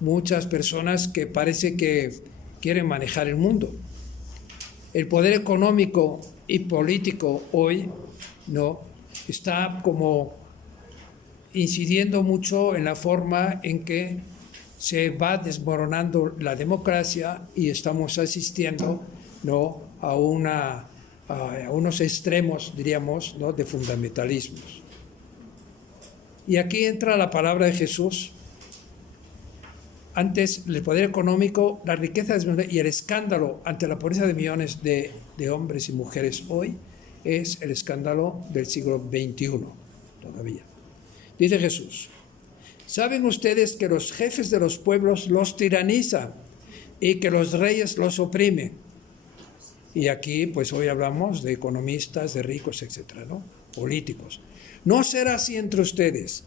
muchas personas que parece que quieren manejar el mundo. El poder económico y político hoy, ¿no?, está como incidiendo mucho en la forma en que se va desmoronando la democracia y estamos asistiendo, ¿no?, a unos extremos, diríamos, ¿no?, de fundamentalismos. Y aquí entra la palabra de Jesús. Antes, el poder económico, la riqueza y el escándalo ante la pobreza de millones de hombres y mujeres hoy es el escándalo del siglo XXI todavía. Dice Jesús: ¿saben ustedes que los jefes de los pueblos los tiranizan y que los reyes los oprimen? Y aquí, pues hoy hablamos de economistas, de ricos, etcétera, ¿no?, políticos. No será así entre ustedes.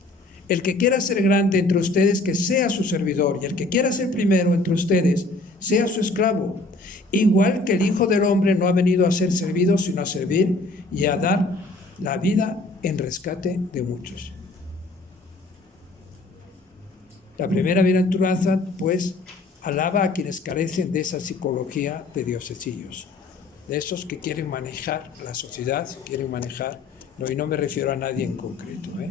El que quiera ser grande entre ustedes, que sea su servidor, y el que quiera ser primero entre ustedes, sea su esclavo. Igual que el Hijo del Hombre no ha venido a ser servido, sino a servir y a dar la vida en rescate de muchos. La primera bienaventuranza, pues, alaba a quienes carecen de esa psicología de diosesillos, de esos que quieren manejar la sociedad, quieren manejar, no, y no me refiero a nadie en concreto, ¿eh?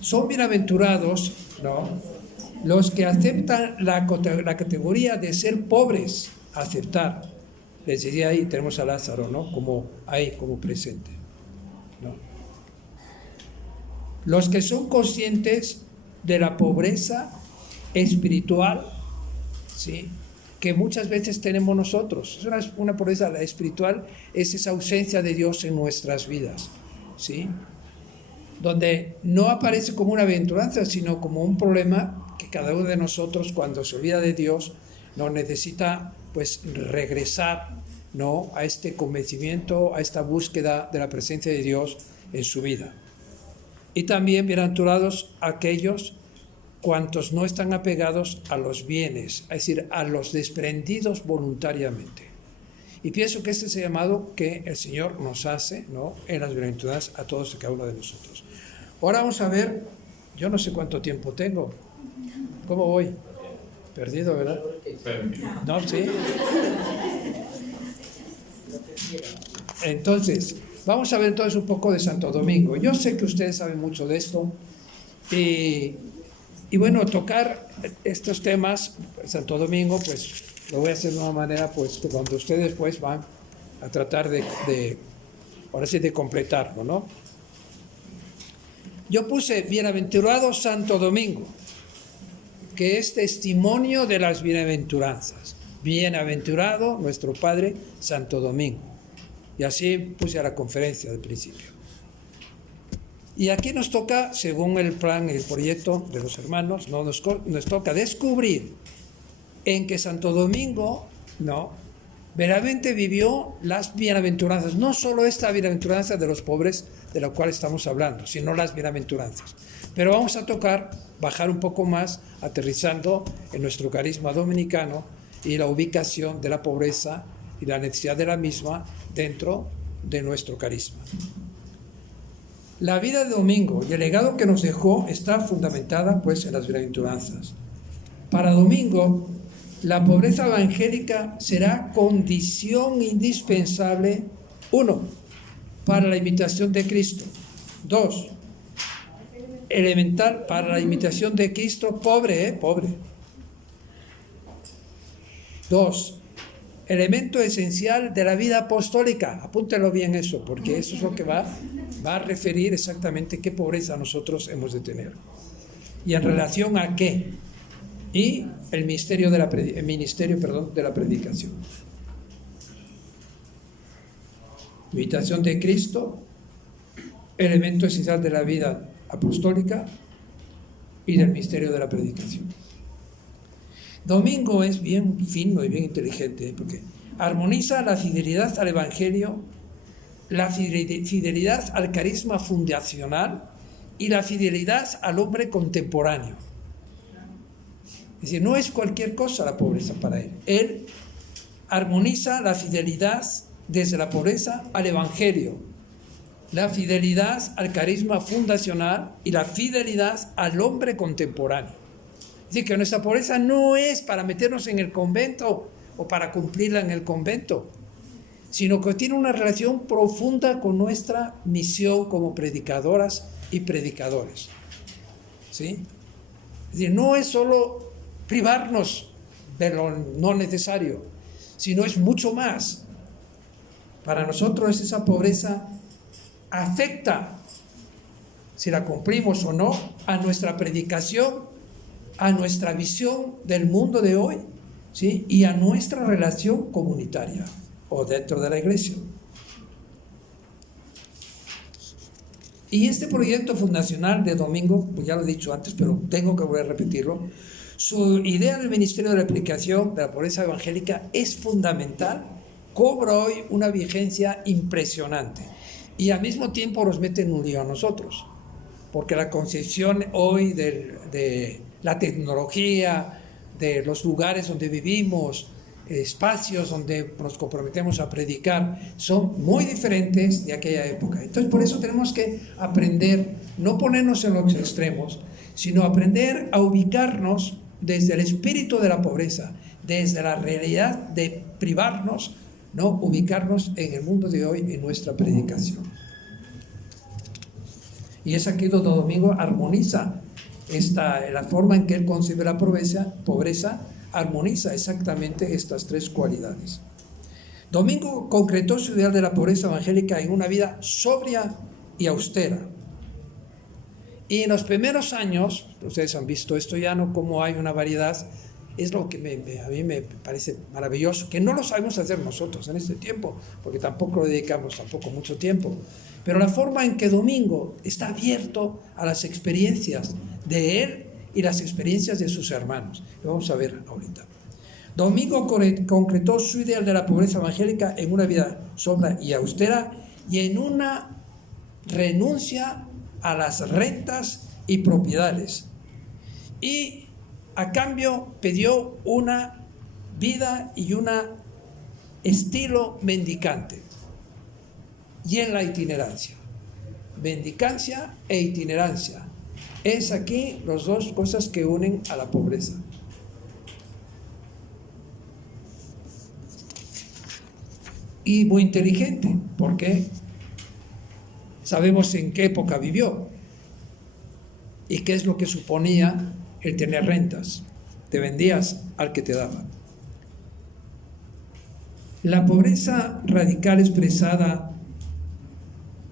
Son bienaventurados, ¿no?, los que aceptan la categoría de ser pobres, aceptar. Les decía ahí, tenemos a Lázaro, ¿no?, como presente, ¿no? Los que son conscientes de la pobreza espiritual, ¿sí?, que muchas veces tenemos nosotros. Es una pobreza espiritual, es esa ausencia de Dios en nuestras vidas, ¿sí?, donde no aparece como una aventuranza, sino como un problema que cada uno de nosotros, cuando se olvida de Dios, no necesita, pues, regresar, ¿no?, a este convencimiento, a esta búsqueda de la presencia de Dios en su vida. Y también bienaventurados aquellos cuantos no están apegados a los bienes, es decir, a los desprendidos voluntariamente. Y pienso que este es el llamado que el Señor nos hace, ¿no?, en las bienaventuranzas a todos y cada uno de nosotros. Ahora vamos a ver, yo no sé cuánto tiempo tengo. ¿Cómo voy? Perdido, ¿verdad? No, sí. Entonces, vamos a ver entonces un poco de Santo Domingo. Yo sé que ustedes saben mucho de esto. Y bueno, tocar estos temas, Santo Domingo, pues lo voy a hacer de una manera pues donde ustedes pues van a tratar ahora sí, de completarlo, ¿no? Yo puse bienaventurado Santo Domingo, que es testimonio de las bienaventuranzas. Bienaventurado nuestro Padre Santo Domingo. Y así puse a la conferencia del principio. Y aquí nos toca, según el plan, el proyecto de los hermanos, nos toca descubrir en que Santo Domingo, ¿no?, verdaderamente vivió las bienaventuranzas, no solo esta bienaventuranza de los pobres de la cual estamos hablando, sino las bienaventuranzas. Pero vamos a bajar un poco más, aterrizando en nuestro carisma dominicano y la ubicación de la pobreza y la necesidad de la misma dentro de nuestro carisma. La vida de Domingo y el legado que nos dejó está fundamentada pues en las bienaventuranzas. Para Domingo, la pobreza evangélica será condición indispensable, 1, para la imitación de Cristo, 2, elemental para la imitación de Cristo, pobre. 2, elemento esencial de la vida apostólica. Apúntelo bien eso, porque eso es lo que va a referir exactamente qué pobreza nosotros hemos de tener. ¿Y en relación a qué? Y el ministerio de la predicación. Imitación de Cristo, elemento esencial de la vida apostólica y del misterio de la predicación. Domingo es bien fino y bien inteligente porque armoniza la fidelidad al Evangelio, la fidelidad al carisma fundacional y la fidelidad al hombre contemporáneo. Es decir, no es cualquier cosa la pobreza para él. Él armoniza la fidelidad desde la pobreza al Evangelio, la fidelidad al carisma fundacional y la fidelidad al hombre contemporáneo. Es decir, que nuestra pobreza no es para meternos en el convento o para cumplirla en el convento, sino que tiene una relación profunda con nuestra misión como predicadoras y predicadores. ¿Sí? Es decir, no es solo privarnos de lo no necesario, sino es mucho más. Para nosotros esa pobreza afecta, si la cumplimos o no, a nuestra predicación, a nuestra visión del mundo de hoy, ¿sí?, y a nuestra relación comunitaria o dentro de la iglesia. Y este proyecto fundacional de Domingo, pues ya lo he dicho antes, pero tengo que volver a repetirlo, su idea del ministerio de la predicación de la pobreza evangélica es fundamental, cobra hoy una vigencia impresionante y al mismo tiempo nos mete en un lío a nosotros, porque la concepción hoy de la tecnología, de los lugares donde vivimos, espacios donde nos comprometemos a predicar, son muy diferentes de aquella época. Entonces, por eso tenemos que aprender, no ponernos en los extremos, sino aprender a ubicarnos desde el espíritu de la pobreza, desde la realidad de privarnos, ¿no?, ubicarnos en el mundo de hoy en nuestra predicación. Y es aquí donde Domingo armoniza la forma en que él concibe la pobreza, armoniza exactamente estas tres cualidades. Domingo concretó su ideal de la pobreza evangélica en una vida sobria y austera. Y en los primeros años, ustedes han visto esto ya, ¿no?, cómo hay una variedad, es lo que a mí me parece maravilloso, que no lo sabemos hacer nosotros en este tiempo, porque tampoco le dedicamos mucho tiempo, pero la forma en que Domingo está abierto a las experiencias de él y las experiencias de sus hermanos. Lo vamos a ver ahorita. Domingo concretó su ideal de la pobreza evangélica en una vida sobria y austera y en una renuncia a las rentas y propiedades, y a cambio pidió una vida y un estilo mendicante. Y en la itinerancia, mendicancia e itinerancia, es aquí las dos cosas que unen a la pobreza. Y muy inteligente, porque sabemos en qué época vivió y qué es lo que suponía el tener rentas. Te vendías al que te daba. La pobreza radical expresada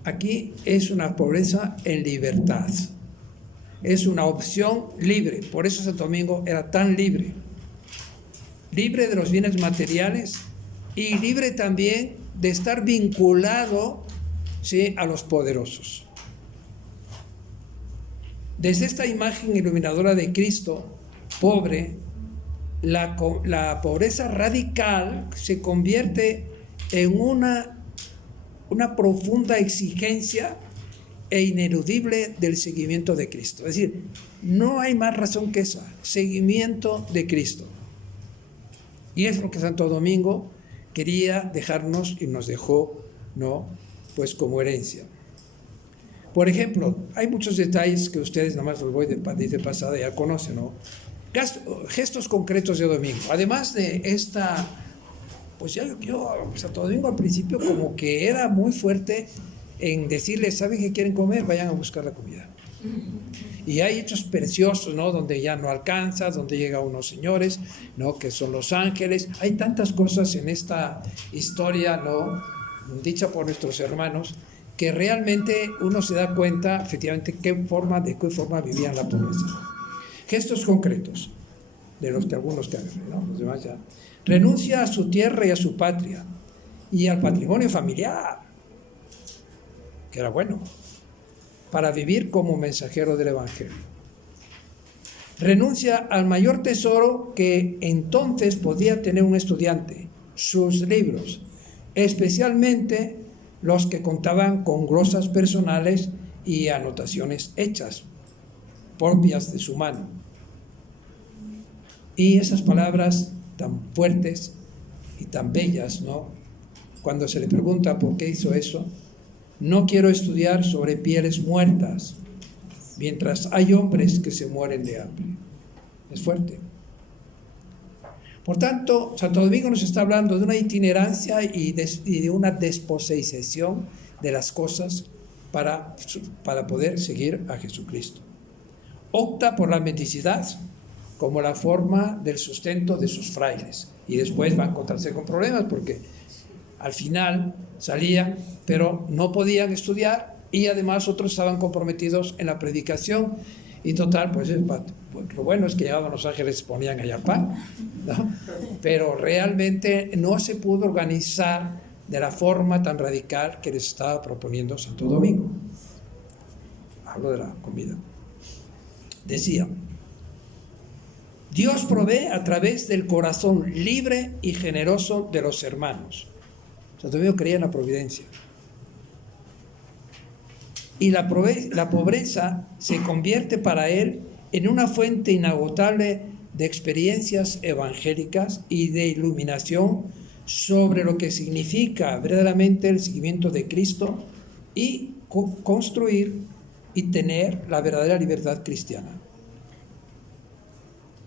aquí es una pobreza en libertad. Es una opción libre. Por eso Santo Domingo era tan libre. Libre de los bienes materiales y libre también de estar vinculado, ¿sí?, a los poderosos. Desde esta imagen iluminadora de Cristo, pobre, la pobreza radical se convierte en una profunda exigencia e ineludible del seguimiento de Cristo. Es decir, no hay más razón que esa, seguimiento de Cristo. Y es lo que Santo Domingo quería dejarnos y nos dejó, ¿no?, pues como herencia. Por ejemplo, hay muchos detalles que ustedes nada más los voy de pasada, ya conocen, ¿no? Gestos concretos de Domingo. Además de esta, pues Santo Domingo al principio como que era muy fuerte en decirles, ¿saben qué quieren comer? Vayan a buscar la comida. Y hay hechos preciosos, ¿no?, donde ya no alcanza, donde llegan unos señores, ¿no?, que son los ángeles. Hay tantas cosas en esta historia, ¿no?, dicha por nuestros hermanos, que realmente uno se da cuenta efectivamente de qué forma vivían la pobreza. Gestos concretos, de los que algunos que hagan, ¿no?, los demás ya. Renuncia a su tierra y a su patria y al patrimonio familiar, que era bueno, para vivir como mensajero del Evangelio. Renuncia al mayor tesoro que entonces podía tener un estudiante, sus libros, especialmente los que contaban con glosas personales y anotaciones hechas, propias de su mano. Y esas palabras tan fuertes y tan bellas, ¿no?, cuando se le pregunta por qué hizo eso: no quiero estudiar sobre pieles muertas, mientras hay hombres que se mueren de hambre. Es fuerte. Por tanto, Santo Domingo nos está hablando de una itinerancia y de una desposeización de las cosas para poder seguir a Jesucristo. Opta por la mendicidad como la forma del sustento de sus frailes. Y después va a encontrarse con problemas porque al final salían, pero no podían estudiar y además otros estaban comprometidos en la predicación. Y total, pues lo bueno es que llegaban los ángeles, ponían allá pan, ¿no? Pero realmente no se pudo organizar de la forma tan radical que les estaba proponiendo Santo Domingo. Hablo de la comida. Decía: Dios provee a través del corazón libre y generoso de los hermanos. Santo Domingo creía en la providencia. Y la pobreza se convierte para él en una fuente inagotable de experiencias evangélicas y de iluminación sobre lo que significa verdaderamente el seguimiento de Cristo y construir y tener la verdadera libertad cristiana.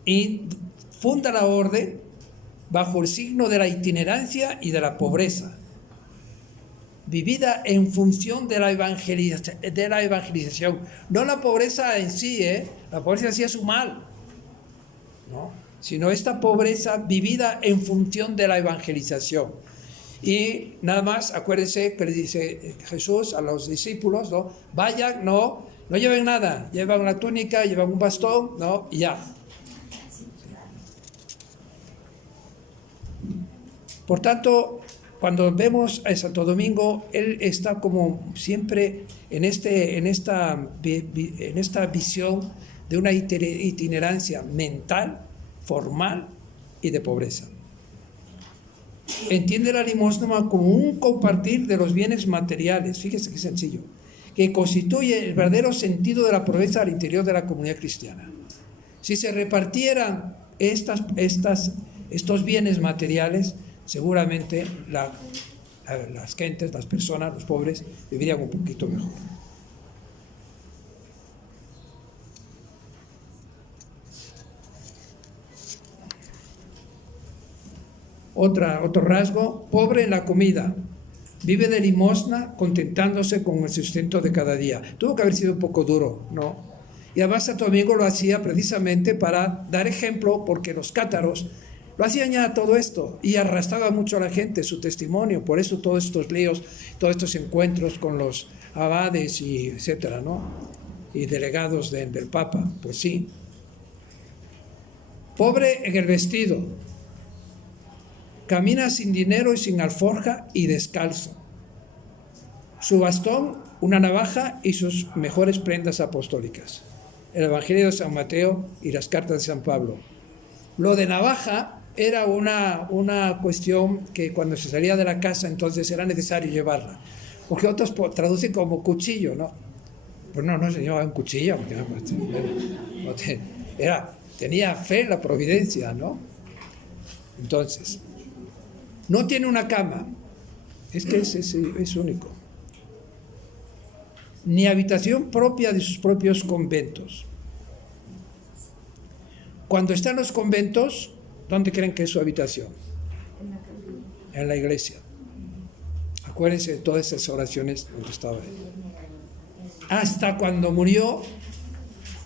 Y funda la orden bajo el signo de la itinerancia y de la pobreza, vivida en función de la evangelización. No la pobreza en sí, la pobreza en sí es un mal, ¿no?, sino esta pobreza vivida en función de la evangelización. Y nada más, acuérdense que le dice Jesús a los discípulos, ¿no?, vayan, no lleven nada, llevan una túnica, llevan un bastón, ¿no?, y ya. Por tanto, cuando vemos a Santo Domingo, él está como siempre en esta visión de una itinerancia mental, formal y de pobreza. Entiende la limosna como un compartir de los bienes materiales, fíjese qué sencillo, que constituye el verdadero sentido de la pobreza al interior de la comunidad cristiana. Si se repartieran estos bienes materiales, seguramente las gentes, las personas, los pobres, vivirían un poquito mejor. Otro rasgo, pobre en la comida, vive de limosna contentándose con el sustento de cada día. Tuvo que haber sido un poco duro, ¿no? Y además Santo Domingo lo hacía precisamente para dar ejemplo, porque los cátaros lo hacían ya todo esto y arrastraba mucho a la gente su testimonio. Por eso todos estos líos, todos estos encuentros con los abades y etcétera, ¿no? Y delegados del Papa, pues sí. Pobre en el vestido, camina sin dinero y sin alforja y descalzo. Su bastón, una navaja y sus mejores prendas apostólicas. El Evangelio de San Mateo y las cartas de San Pablo. Lo de navaja era una cuestión que cuando se salía de la casa entonces era necesario llevarla, porque otros traducen como cuchillo, ¿no? Pues no se llevaba un cuchillo, tenía fe en la providencia, ¿no? Entonces, no tiene una cama, es que es único, ni habitación propia de sus propios conventos. Cuando está en los conventos, ¿dónde creen que es su habitación? En la iglesia. Acuérdense de todas esas oraciones donde estaba él. Hasta cuando murió,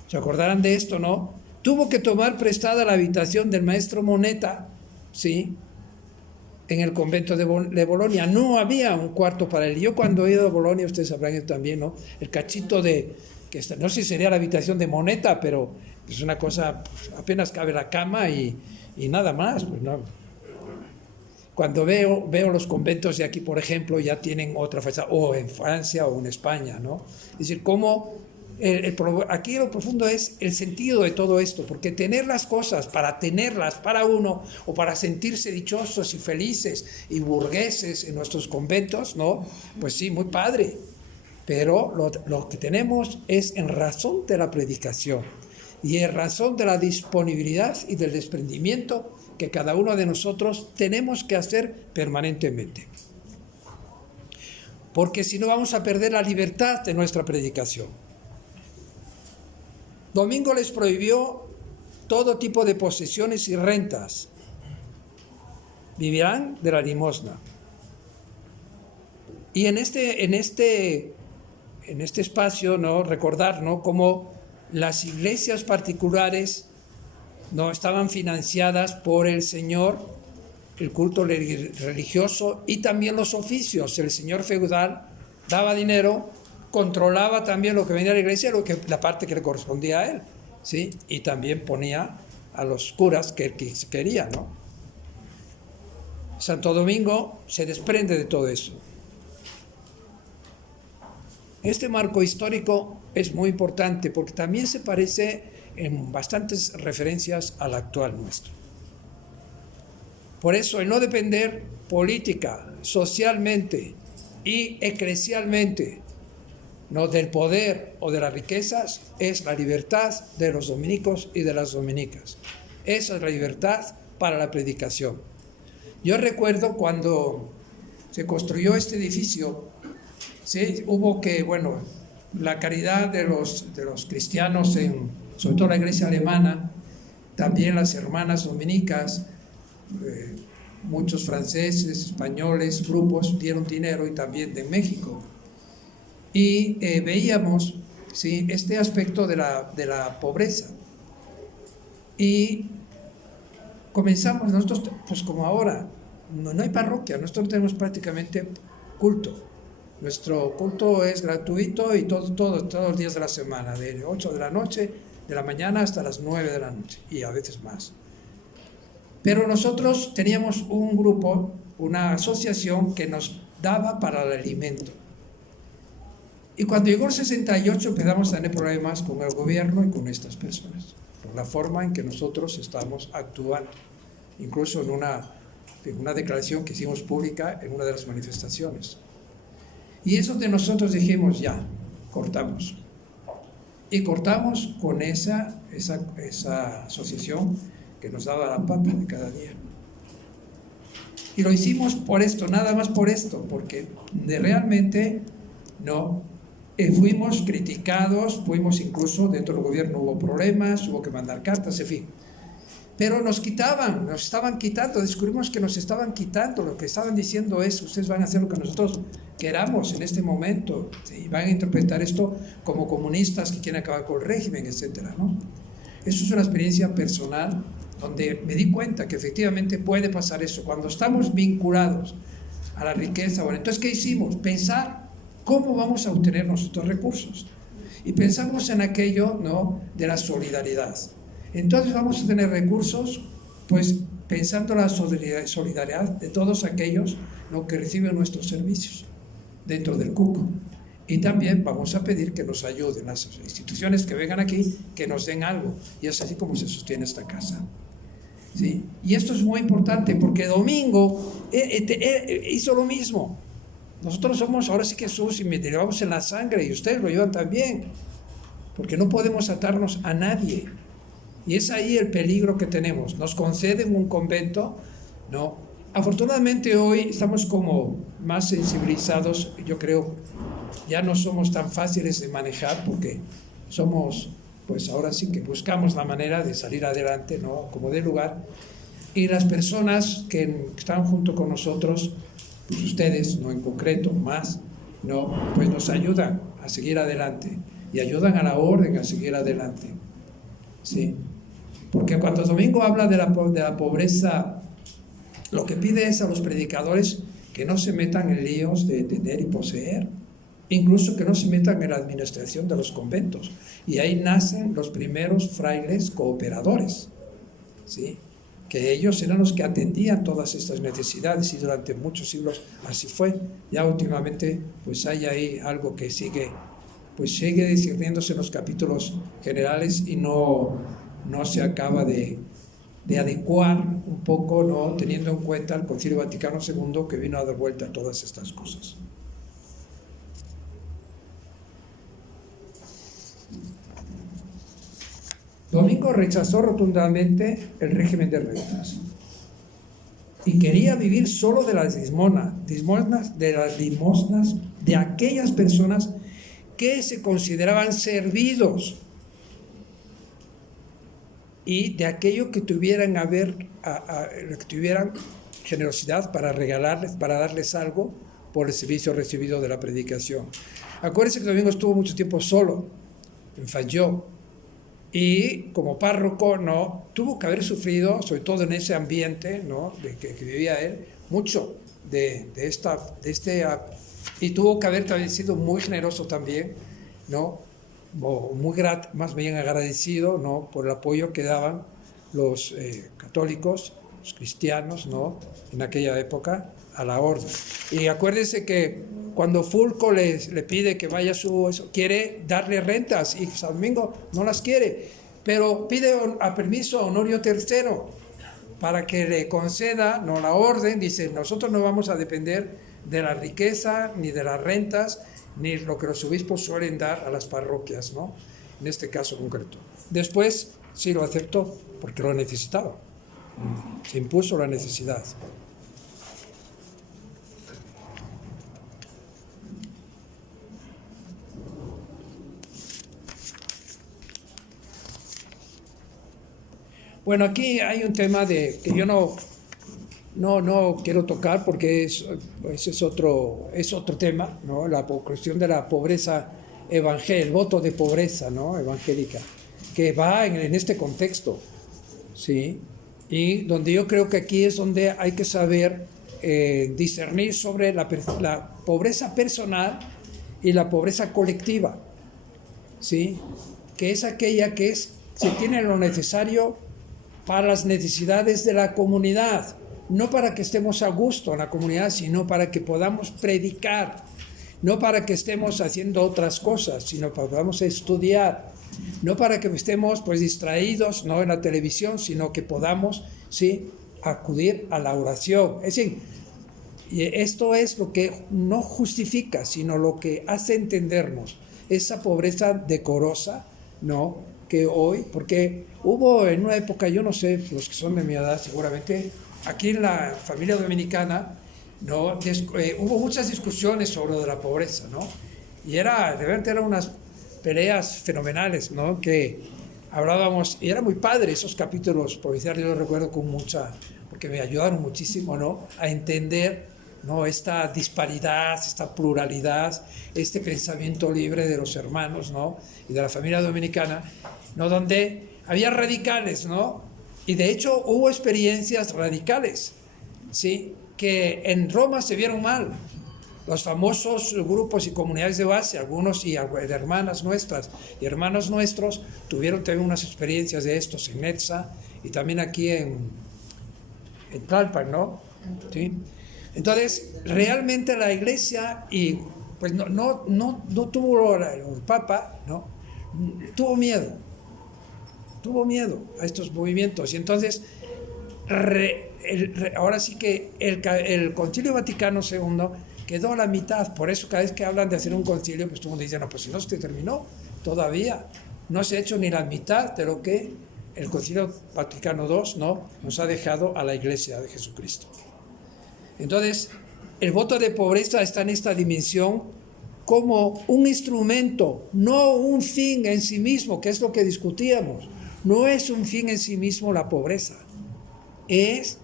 se acordarán de esto, ¿no? Tuvo que tomar prestada la habitación del maestro Moneta, ¿sí?, en el convento de Bolonia. No había un cuarto para él. Yo cuando he ido a Bolonia, ustedes sabrán también, ¿no? El cachito no sé si sería la habitación de Moneta, pero es una cosa, pues, apenas cabe la cama y nada más, pues no. Cuando veo los conventos de aquí, por ejemplo, ya tienen otra fachada, o en Francia o en España, ¿no? Es decir, cómo aquí lo profundo es el sentido de todo esto, porque tener las cosas para tenerlas para uno, o para sentirse dichosos y felices y burgueses en nuestros conventos, ¿no? Pues sí, muy padre, pero lo que tenemos es en razón de la predicación y en razón de la disponibilidad y del desprendimiento que cada uno de nosotros tenemos que hacer permanentemente. Porque si no vamos a perder la libertad de nuestra predicación. Domingo les prohibió todo tipo de posesiones y rentas. Vivirán de la limosna. Y en este espacio, ¿no?, recordar, ¿no?, cómo las iglesias particulares no estaban financiadas por el Señor, el culto religioso y también los oficios. El señor feudal daba dinero, controlaba también lo que venía a la iglesia, la parte que le correspondía a él, ¿sí? Y también ponía a los curas que él quería, ¿no? Santo Domingo se desprende de todo eso. Este marco histórico es muy importante porque también se parece en bastantes referencias al actual nuestro. Por eso el no depender política, socialmente y eclesialmente, no del poder o de las riquezas, es la libertad de los dominicos y de las dominicas. Esa es la libertad para la predicación. Yo recuerdo cuando se construyó este edificio, ¿sí?, hubo que, la caridad de los cristianos, sobre todo la iglesia alemana, también las hermanas dominicas, muchos franceses, españoles, grupos dieron dinero, y también de México. Y veíamos, ¿sí?, este aspecto de la pobreza. Y comenzamos nosotros, pues como ahora, no hay parroquia, nosotros tenemos prácticamente culto. Nuestro culto es gratuito y todos los días de la semana, de 8 de la noche, de la mañana hasta las 9 de la noche, y a veces más. Pero nosotros teníamos un grupo, una asociación que nos daba para el alimento. Y cuando llegó el 68 empezamos a tener problemas con el gobierno y con estas personas, por la forma en que nosotros estamos actuando, incluso en una declaración que hicimos pública en una de las manifestaciones. Y eso de nosotros dijimos, ya, cortamos. Y cortamos con esa asociación que nos daba la papa de cada día. Y lo hicimos por esto, nada más por esto, porque realmente fuimos criticados, fuimos incluso dentro del gobierno, hubo problemas, hubo que mandar cartas, en fin. Pero nos estaban quitando, descubrimos que nos estaban quitando, lo que estaban diciendo es, ustedes van a hacer lo que nosotros queramos en este momento, y van a interpretar esto como comunistas que quieren acabar con el régimen, etcétera, ¿no? Eso es una experiencia personal donde me di cuenta que efectivamente puede pasar eso, cuando estamos vinculados a la riqueza. Bueno, entonces, ¿qué hicimos? Pensar cómo vamos a obtener nuestros recursos. Y pensamos en aquello, ¿no?, de la solidaridad. Entonces vamos a tener recursos, pues pensando en la solidaridad de todos aquellos, ¿no?, que reciben nuestros servicios dentro del cuco. Y también vamos a pedir que nos ayuden las instituciones que vengan aquí, que nos den algo. Y es así como se sostiene esta casa. ¿Sí? Y esto es muy importante porque Domingo hizo lo mismo. Nosotros somos, ahora sí que Jesús, y me llevamos en la sangre, y ustedes lo llevan también, porque no podemos atarnos a nadie. Y es ahí el peligro que tenemos. Nos conceden un convento, ¿no? Afortunadamente hoy estamos como más sensibilizados, yo creo, ya no somos tan fáciles de manejar porque somos, pues ahora sí que buscamos la manera de salir adelante, ¿no?, como de lugar. Y las personas que están junto con nosotros, pues ustedes, no en concreto, más, ¿no?, pues nos ayudan a seguir adelante y ayudan a la orden a seguir adelante. Sí. Porque cuando Domingo habla de la pobreza, lo que pide es a los predicadores que no se metan en líos de tener y poseer, incluso que no se metan en la administración de los conventos. Y ahí nacen los primeros frailes cooperadores, ¿sí?, que ellos eran los que atendían todas estas necesidades, y durante muchos siglos así fue. Ya últimamente pues hay ahí algo que sigue discerniéndose en los capítulos generales y no se acaba de adecuar un poco, ¿no?, teniendo en cuenta el Concilio Vaticano II, que vino a dar vuelta a todas estas cosas. Domingo rechazó rotundamente el régimen de rentas y quería vivir solo de las limosnas de aquellas personas que se consideraban servidos y de aquello que tuvieran que tuvieran generosidad para regalarles, para darles algo por el servicio recibido de la predicación. Acuérdense que Domingo estuvo mucho tiempo solo en Fayó, y como párroco, ¿no?, tuvo que haber sufrido, sobre todo en ese ambiente, ¿no?, de que vivía él, mucho y tuvo que haber también sido muy generoso también, ¿no?, más bien agradecido, ¿no?, por el apoyo que daban los católicos, los cristianos, ¿no?, en aquella época a la orden. Y acuérdense que cuando Fulco le pide que vaya quiere darle rentas, y San Domingo no las quiere, pero pide a permiso a Honorio III para que le conceda, ¿no?, la orden. Dice: nosotros no vamos a depender de la riqueza, ni de las rentas, ni lo que los obispos suelen dar a las parroquias, ¿no?, en este caso concreto. Después sí lo aceptó, porque lo necesitaba, se impuso la necesidad. Bueno, aquí hay un tema que yo no quiero tocar, porque es otro tema, ¿no?, la cuestión de la pobreza evangélica, el voto de pobreza, ¿no?, evangélica, que va en este contexto, ¿sí? Y donde yo creo que aquí es donde hay que saber discernir sobre la pobreza personal y la pobreza colectiva, ¿sí?, que es aquella que se tiene lo necesario para las necesidades de la comunidad, no para que estemos a gusto en la comunidad, sino para que podamos predicar, no para que estemos haciendo otras cosas, sino para que podamos estudiar, no para que estemos pues distraídos, no en la televisión, sino que podamos, sí, acudir a la oración. Es decir, y esto es lo que no justifica, sino lo que hace entendernos esa pobreza decorosa, ¿no? Que hoy, porque hubo en una época, yo no sé, los que son de mi edad seguramente, aquí en la familia dominicana, ¿no? Hubo muchas discusiones sobre la pobreza, ¿no? Y de verdad eran unas peleas fenomenales, ¿no? Que hablábamos, y era muy padre esos capítulos provinciales, yo los recuerdo con porque me ayudaron muchísimo, ¿no? A entender, ¿no? Esta disparidad, esta pluralidad, este pensamiento libre de los hermanos, ¿no? Y de la familia dominicana, ¿no? Donde había radicales, ¿no? Y de hecho hubo experiencias radicales, ¿sí? Que en Roma se vieron mal. Los famosos grupos y comunidades de base, algunos y de hermanas nuestras y hermanos nuestros, tuvieron también unas experiencias de estos en Netza y también aquí en Tlalpan, ¿no? ¿Sí? Entonces, realmente la iglesia, y pues no tuvo el Papa, ¿no? Tuvo miedo a estos movimientos. Y entonces, ahora sí que el Concilio Vaticano II quedó a la mitad. Por eso cada vez que hablan de hacer un concilio, pues todo el mundo dice, no, pues si no se terminó todavía, no se ha hecho ni la mitad de lo que el Concilio Vaticano II, ¿no? Nos ha dejado a la Iglesia de Jesucristo. Entonces, el voto de pobreza está en esta dimensión como un instrumento, no un fin en sí mismo, que es lo que discutíamos. No es un fin en sí mismo la pobreza, es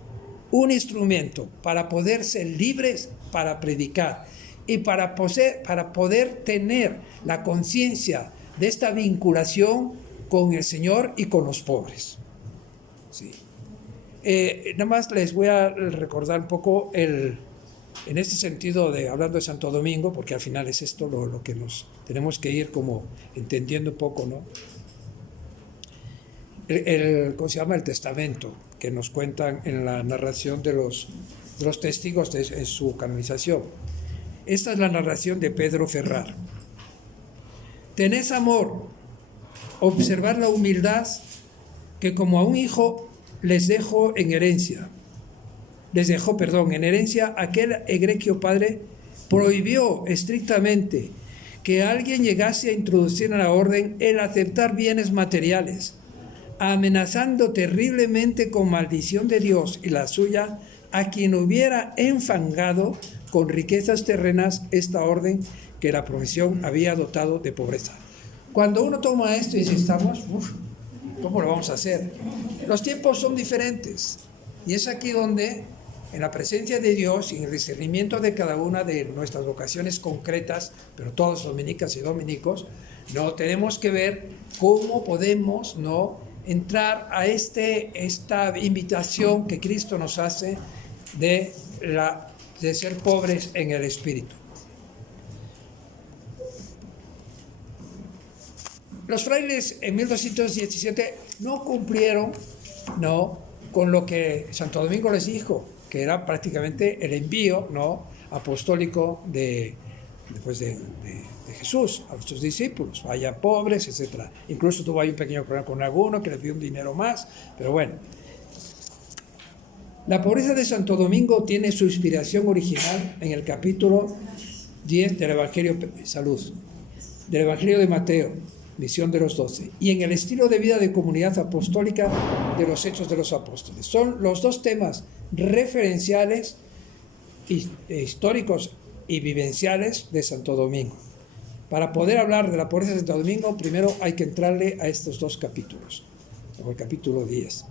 un instrumento para poder ser libres, para predicar y para poder tener la conciencia de esta vinculación con el Señor y con los pobres. Sí. Nada más les voy a recordar un poco en este sentido hablando de Santo Domingo, porque al final es esto lo que nos tenemos que ir como entendiendo un poco, ¿no? ¿Cómo se llama? El testamento que nos cuentan en la narración de los testigos en su canonización. Esta es la narración de Pedro Ferrar. Tenés amor, observar la humildad que como a un hijo les dejó en herencia. En herencia aquel egregio padre prohibió estrictamente que alguien llegase a introducir en la orden el aceptar bienes materiales, amenazando terriblemente con maldición de Dios y la suya a quien hubiera enfangado con riquezas terrenas esta orden que la provisión había dotado de pobreza. Cuando uno toma esto y dice, ¿cómo lo vamos a hacer? Los tiempos son diferentes y es aquí donde, en la presencia de Dios y en el discernimiento de cada una de nuestras vocaciones concretas, pero todos dominicas y dominicos, no tenemos que ver cómo podemos, ¿no?, entrar a esta invitación que Cristo nos hace de ser pobres en el espíritu. Los frailes en 1217 no cumplieron, ¿no?, con lo que Santo Domingo les dijo, que era prácticamente el envío, ¿no?, apostólico de Jesús a sus discípulos, vayan pobres, etc. Incluso tuvo ahí un pequeño problema con alguno que le pidió un dinero más, pero bueno. La pobreza de Santo Domingo tiene su inspiración original en el capítulo 10 del Evangelio del Evangelio de Mateo, misión de los 12, y en el estilo de vida de comunidad apostólica de los Hechos de los Apóstoles. Son los dos temas referenciales históricos y vivenciales de Santo Domingo. Para poder hablar de la pobreza de Santo Domingo, primero hay que entrarle a estos dos capítulos, o el capítulo 10.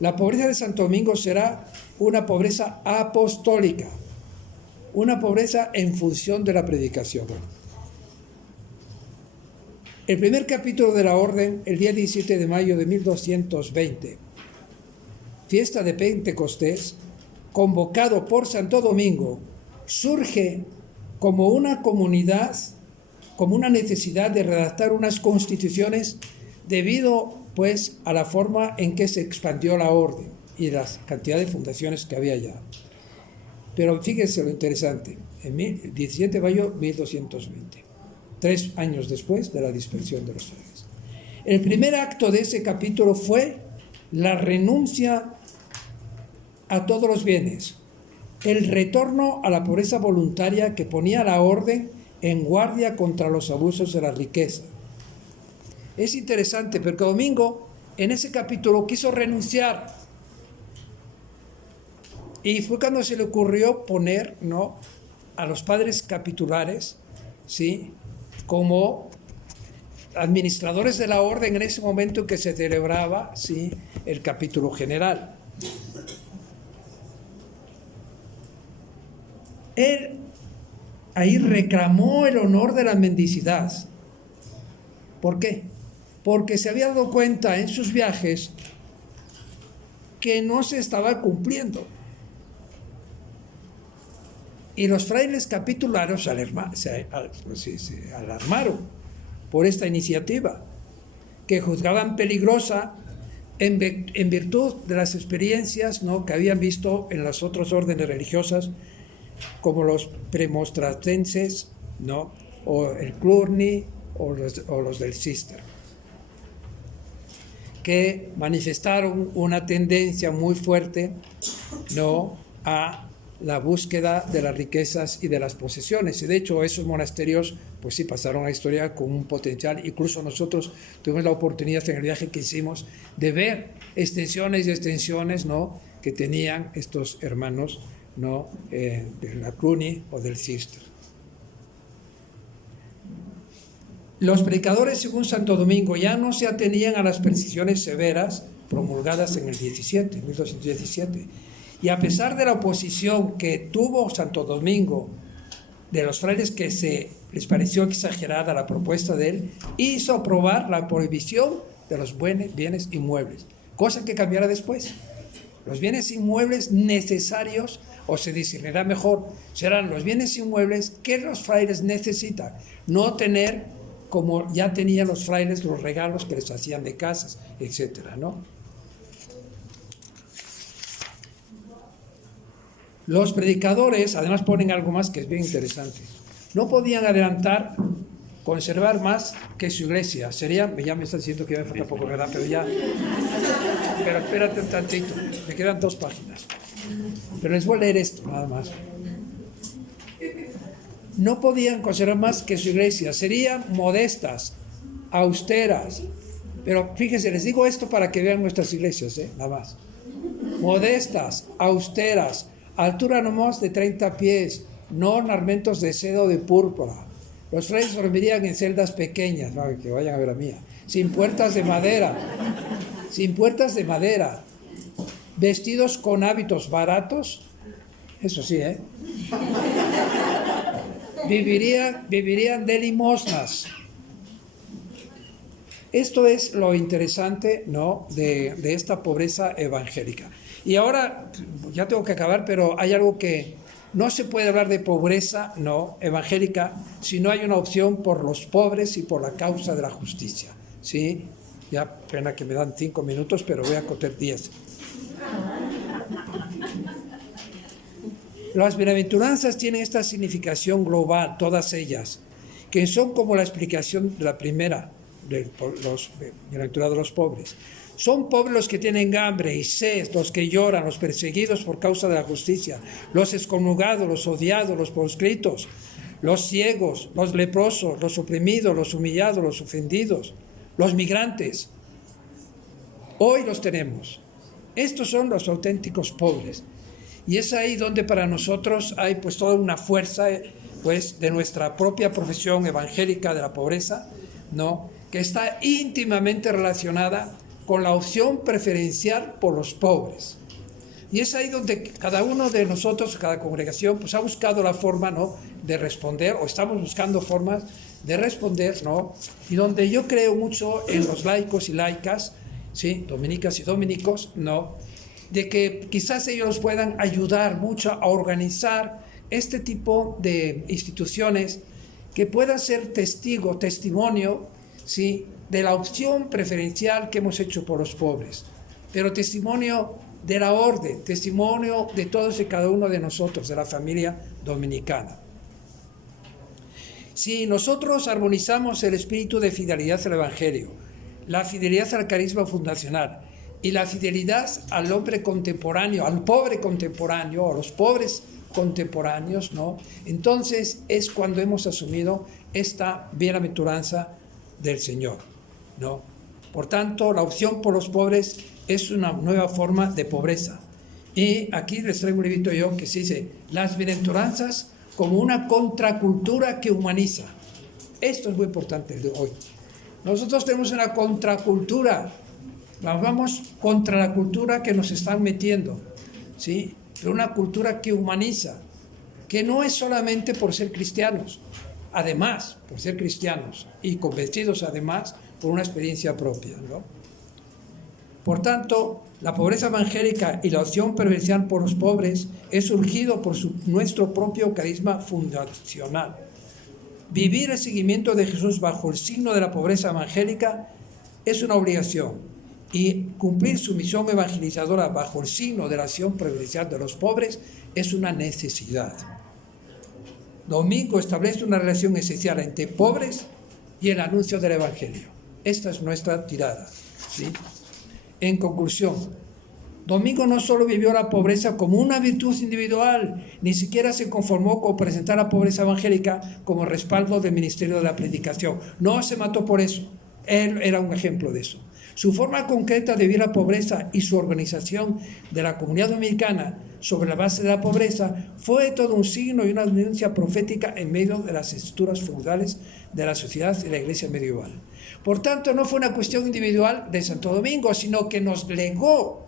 La pobreza de Santo Domingo será una pobreza apostólica, una pobreza en función de la predicación. El primer capítulo de la orden, el día 17 de mayo de 1220, fiesta de Pentecostés, convocado por Santo Domingo, surge como una comunidad, como una necesidad de redactar unas constituciones debido pues a la forma en que se expandió la orden y la cantidad de fundaciones que había ya. Pero fíjense lo interesante, el 17 de mayo de 1220, 3 años después de la dispersión de los frailes. El primer acto de ese capítulo fue la renuncia a todos los bienes, el retorno a la pobreza voluntaria que ponía la orden en guardia contra los abusos de la riqueza. Es interesante porque Domingo en ese capítulo quiso renunciar. Y fue cuando se le ocurrió poner, ¿no?, a los padres capitulares, ¿sí?, como administradores de la orden en ese momento en que se celebraba, ¿sí?, el capítulo general. Él ahí reclamó el honor de la mendicidad. ¿Por qué? Porque se había dado cuenta en sus viajes que no se estaba cumpliendo. Y los frailes capitulares se alarmaron por esta iniciativa, que juzgaban peligrosa en virtud de las experiencias, ¿no?, que habían visto en las otras órdenes religiosas, como los premonstratenses, ¿no?, o el Cluny, o los del Cister, que manifestaron una tendencia muy fuerte, ¿no?, a la búsqueda de las riquezas y de las posesiones. Y de hecho esos monasterios pues sí pasaron a la historia con un potencial. Incluso nosotros tuvimos la oportunidad en el viaje que hicimos de ver extensiones y extensiones, ¿no?, que tenían estos hermanos, ¿no?, de la Cluny o del Cister. Los predicadores, según Santo Domingo, ya no se atenían a las prescripciones severas promulgadas en el 1217. Y a pesar de la oposición que tuvo Santo Domingo de los frailes, que les pareció exagerada la propuesta de él, hizo aprobar la prohibición de los bienes inmuebles, cosa que cambiará después. Los bienes inmuebles necesarios, o se discernirá mejor, serán los bienes inmuebles que los frailes necesitan, no tener, como ya tenían los frailes, los regalos que les hacían de casas, etcétera, ¿no? Los predicadores, además, ponen algo más que es bien interesante. No podían conservar más que su iglesia. Ya me están diciendo que me falta poco, ¿verdad? Pero espérate un tantito, me quedan 2 páginas. Pero les voy a leer esto, nada más. No podían conservar más que su iglesia. Serían modestas, austeras. Pero fíjense, les digo esto para que vean nuestras iglesias, nada más. Modestas, austeras, altura no más de 30 pies, no ornamentos de seda o de púrpura. Los frailes dormirían en celdas pequeñas, no, que vayan a ver la mía, sin puertas de madera, vestidos con hábitos baratos, eso sí, vivirían de limosnas. Esto es lo interesante, ¿no?, de esta pobreza evangélica. Y ahora, ya tengo que acabar, pero hay algo que no se puede hablar de pobreza, ¿no?, evangélica, si no hay una opción por los pobres y por la causa de la justicia, ¿sí? Ya pena que me dan 5 minutos, pero voy a coger 10. Las bienaventuranzas tienen esta significación global, todas ellas, que son como la explicación de la primera, de los bienaventurados los pobres. Son pobres los que tienen hambre y sed, los que lloran, los perseguidos por causa de la justicia, los excomulgados, los odiados, los proscritos, los ciegos, los leprosos, los oprimidos, los humillados, los ofendidos, los migrantes. Hoy los tenemos. Estos son los auténticos pobres. Y es ahí donde para nosotros hay pues toda una fuerza pues de nuestra propia profesión evangélica de la pobreza, ¿no?, que está íntimamente relacionada con la opción preferencial por los pobres. Y es ahí donde cada uno de nosotros, cada congregación, pues ha buscado la forma, ¿no?, de responder, o estamos buscando formas de responder, ¿no? Y donde yo creo mucho en los laicos y laicas, ¿sí?, dominicas y dominicos, ¿no?, de que quizás ellos puedan ayudar mucho a organizar este tipo de instituciones que puedan ser testimonio, ¿sí?, de la opción preferencial que hemos hecho por los pobres, pero testimonio de la orden, testimonio de todos y cada uno de nosotros, de la familia dominicana. Si nosotros armonizamos el espíritu de fidelidad al Evangelio, la fidelidad al carisma fundacional y la fidelidad al hombre contemporáneo, al pobre contemporáneo, a los pobres contemporáneos, ¿no?, entonces es cuando hemos asumido esta bienaventuranza del Señor. No. Por tanto, la opción por los pobres es una nueva forma de pobreza. Y aquí les traigo un librito yo que se dice Las bienaventuranzas como una contracultura que humaniza. Esto es muy importante de hoy. Nosotros tenemos una contracultura. Vamos contra la cultura que nos están metiendo, ¿sí? Pero una cultura que humaniza, que no es solamente por ser cristianos, además, por ser cristianos y convencidos además por una experiencia propia, ¿no? Por tanto, la pobreza evangélica y la opción preferencial por los pobres es surgido por nuestro propio carisma fundacional. Vivir el seguimiento de Jesús bajo el signo de la pobreza evangélica es una obligación y cumplir su misión evangelizadora bajo el signo de la acción preferencial de los pobres es una necesidad. Domingo establece una relación esencial entre pobres y el anuncio del Evangelio. Esta es nuestra tirada, ¿sí? En conclusión, Domingo no solo vivió la pobreza como una virtud individual, ni siquiera se conformó con presentar la pobreza evangélica como respaldo del ministerio de la predicación. No se mató por eso. Él era un ejemplo de eso. Su forma concreta de vivir la pobreza y su organización de la comunidad dominicana sobre la base de la pobreza fue todo un signo y una denuncia profética en medio de las estructuras feudales de la sociedad y la iglesia medieval. Por tanto, no fue una cuestión individual de Santo Domingo, sino que nos legó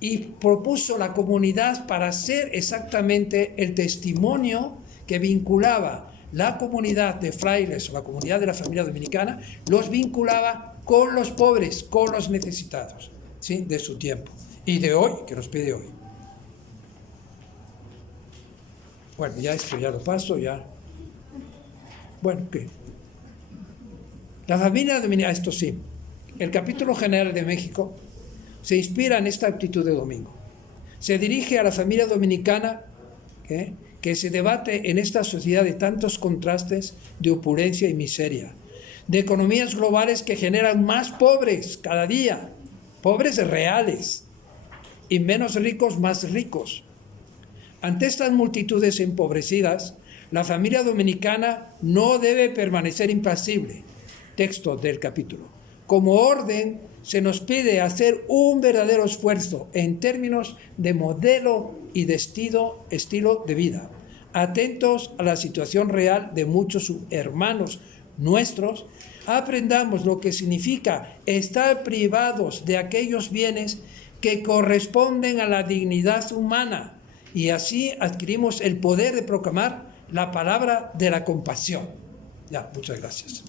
y propuso la comunidad para ser exactamente el testimonio que vinculaba la comunidad de frailes o la comunidad de la familia dominicana, los vinculaba con los pobres, con los necesitados, ¿sí? De su tiempo y de hoy, que nos pide hoy. Bueno, ya esto ya lo paso, ya. Bueno, ¿qué? La familia dominicana, esto sí, el capítulo general de México se inspira en esta actitud de Domingo. Se dirige a la familia dominicana que se debate en esta sociedad de tantos contrastes de opulencia y miseria, de economías globales que generan más pobres cada día, pobres reales, y menos ricos más ricos. Ante estas multitudes empobrecidas, la familia dominicana no debe permanecer impasible. Texto del capítulo. Como orden, se nos pide hacer un verdadero esfuerzo en términos de modelo y de estilo de vida, atentos a la situación real de muchos hermanos nuestros. Aprendamos lo que significa estar privados de aquellos bienes que corresponden a la dignidad humana, y así adquirimos el poder de proclamar la palabra de la compasión. Ya, muchas gracias.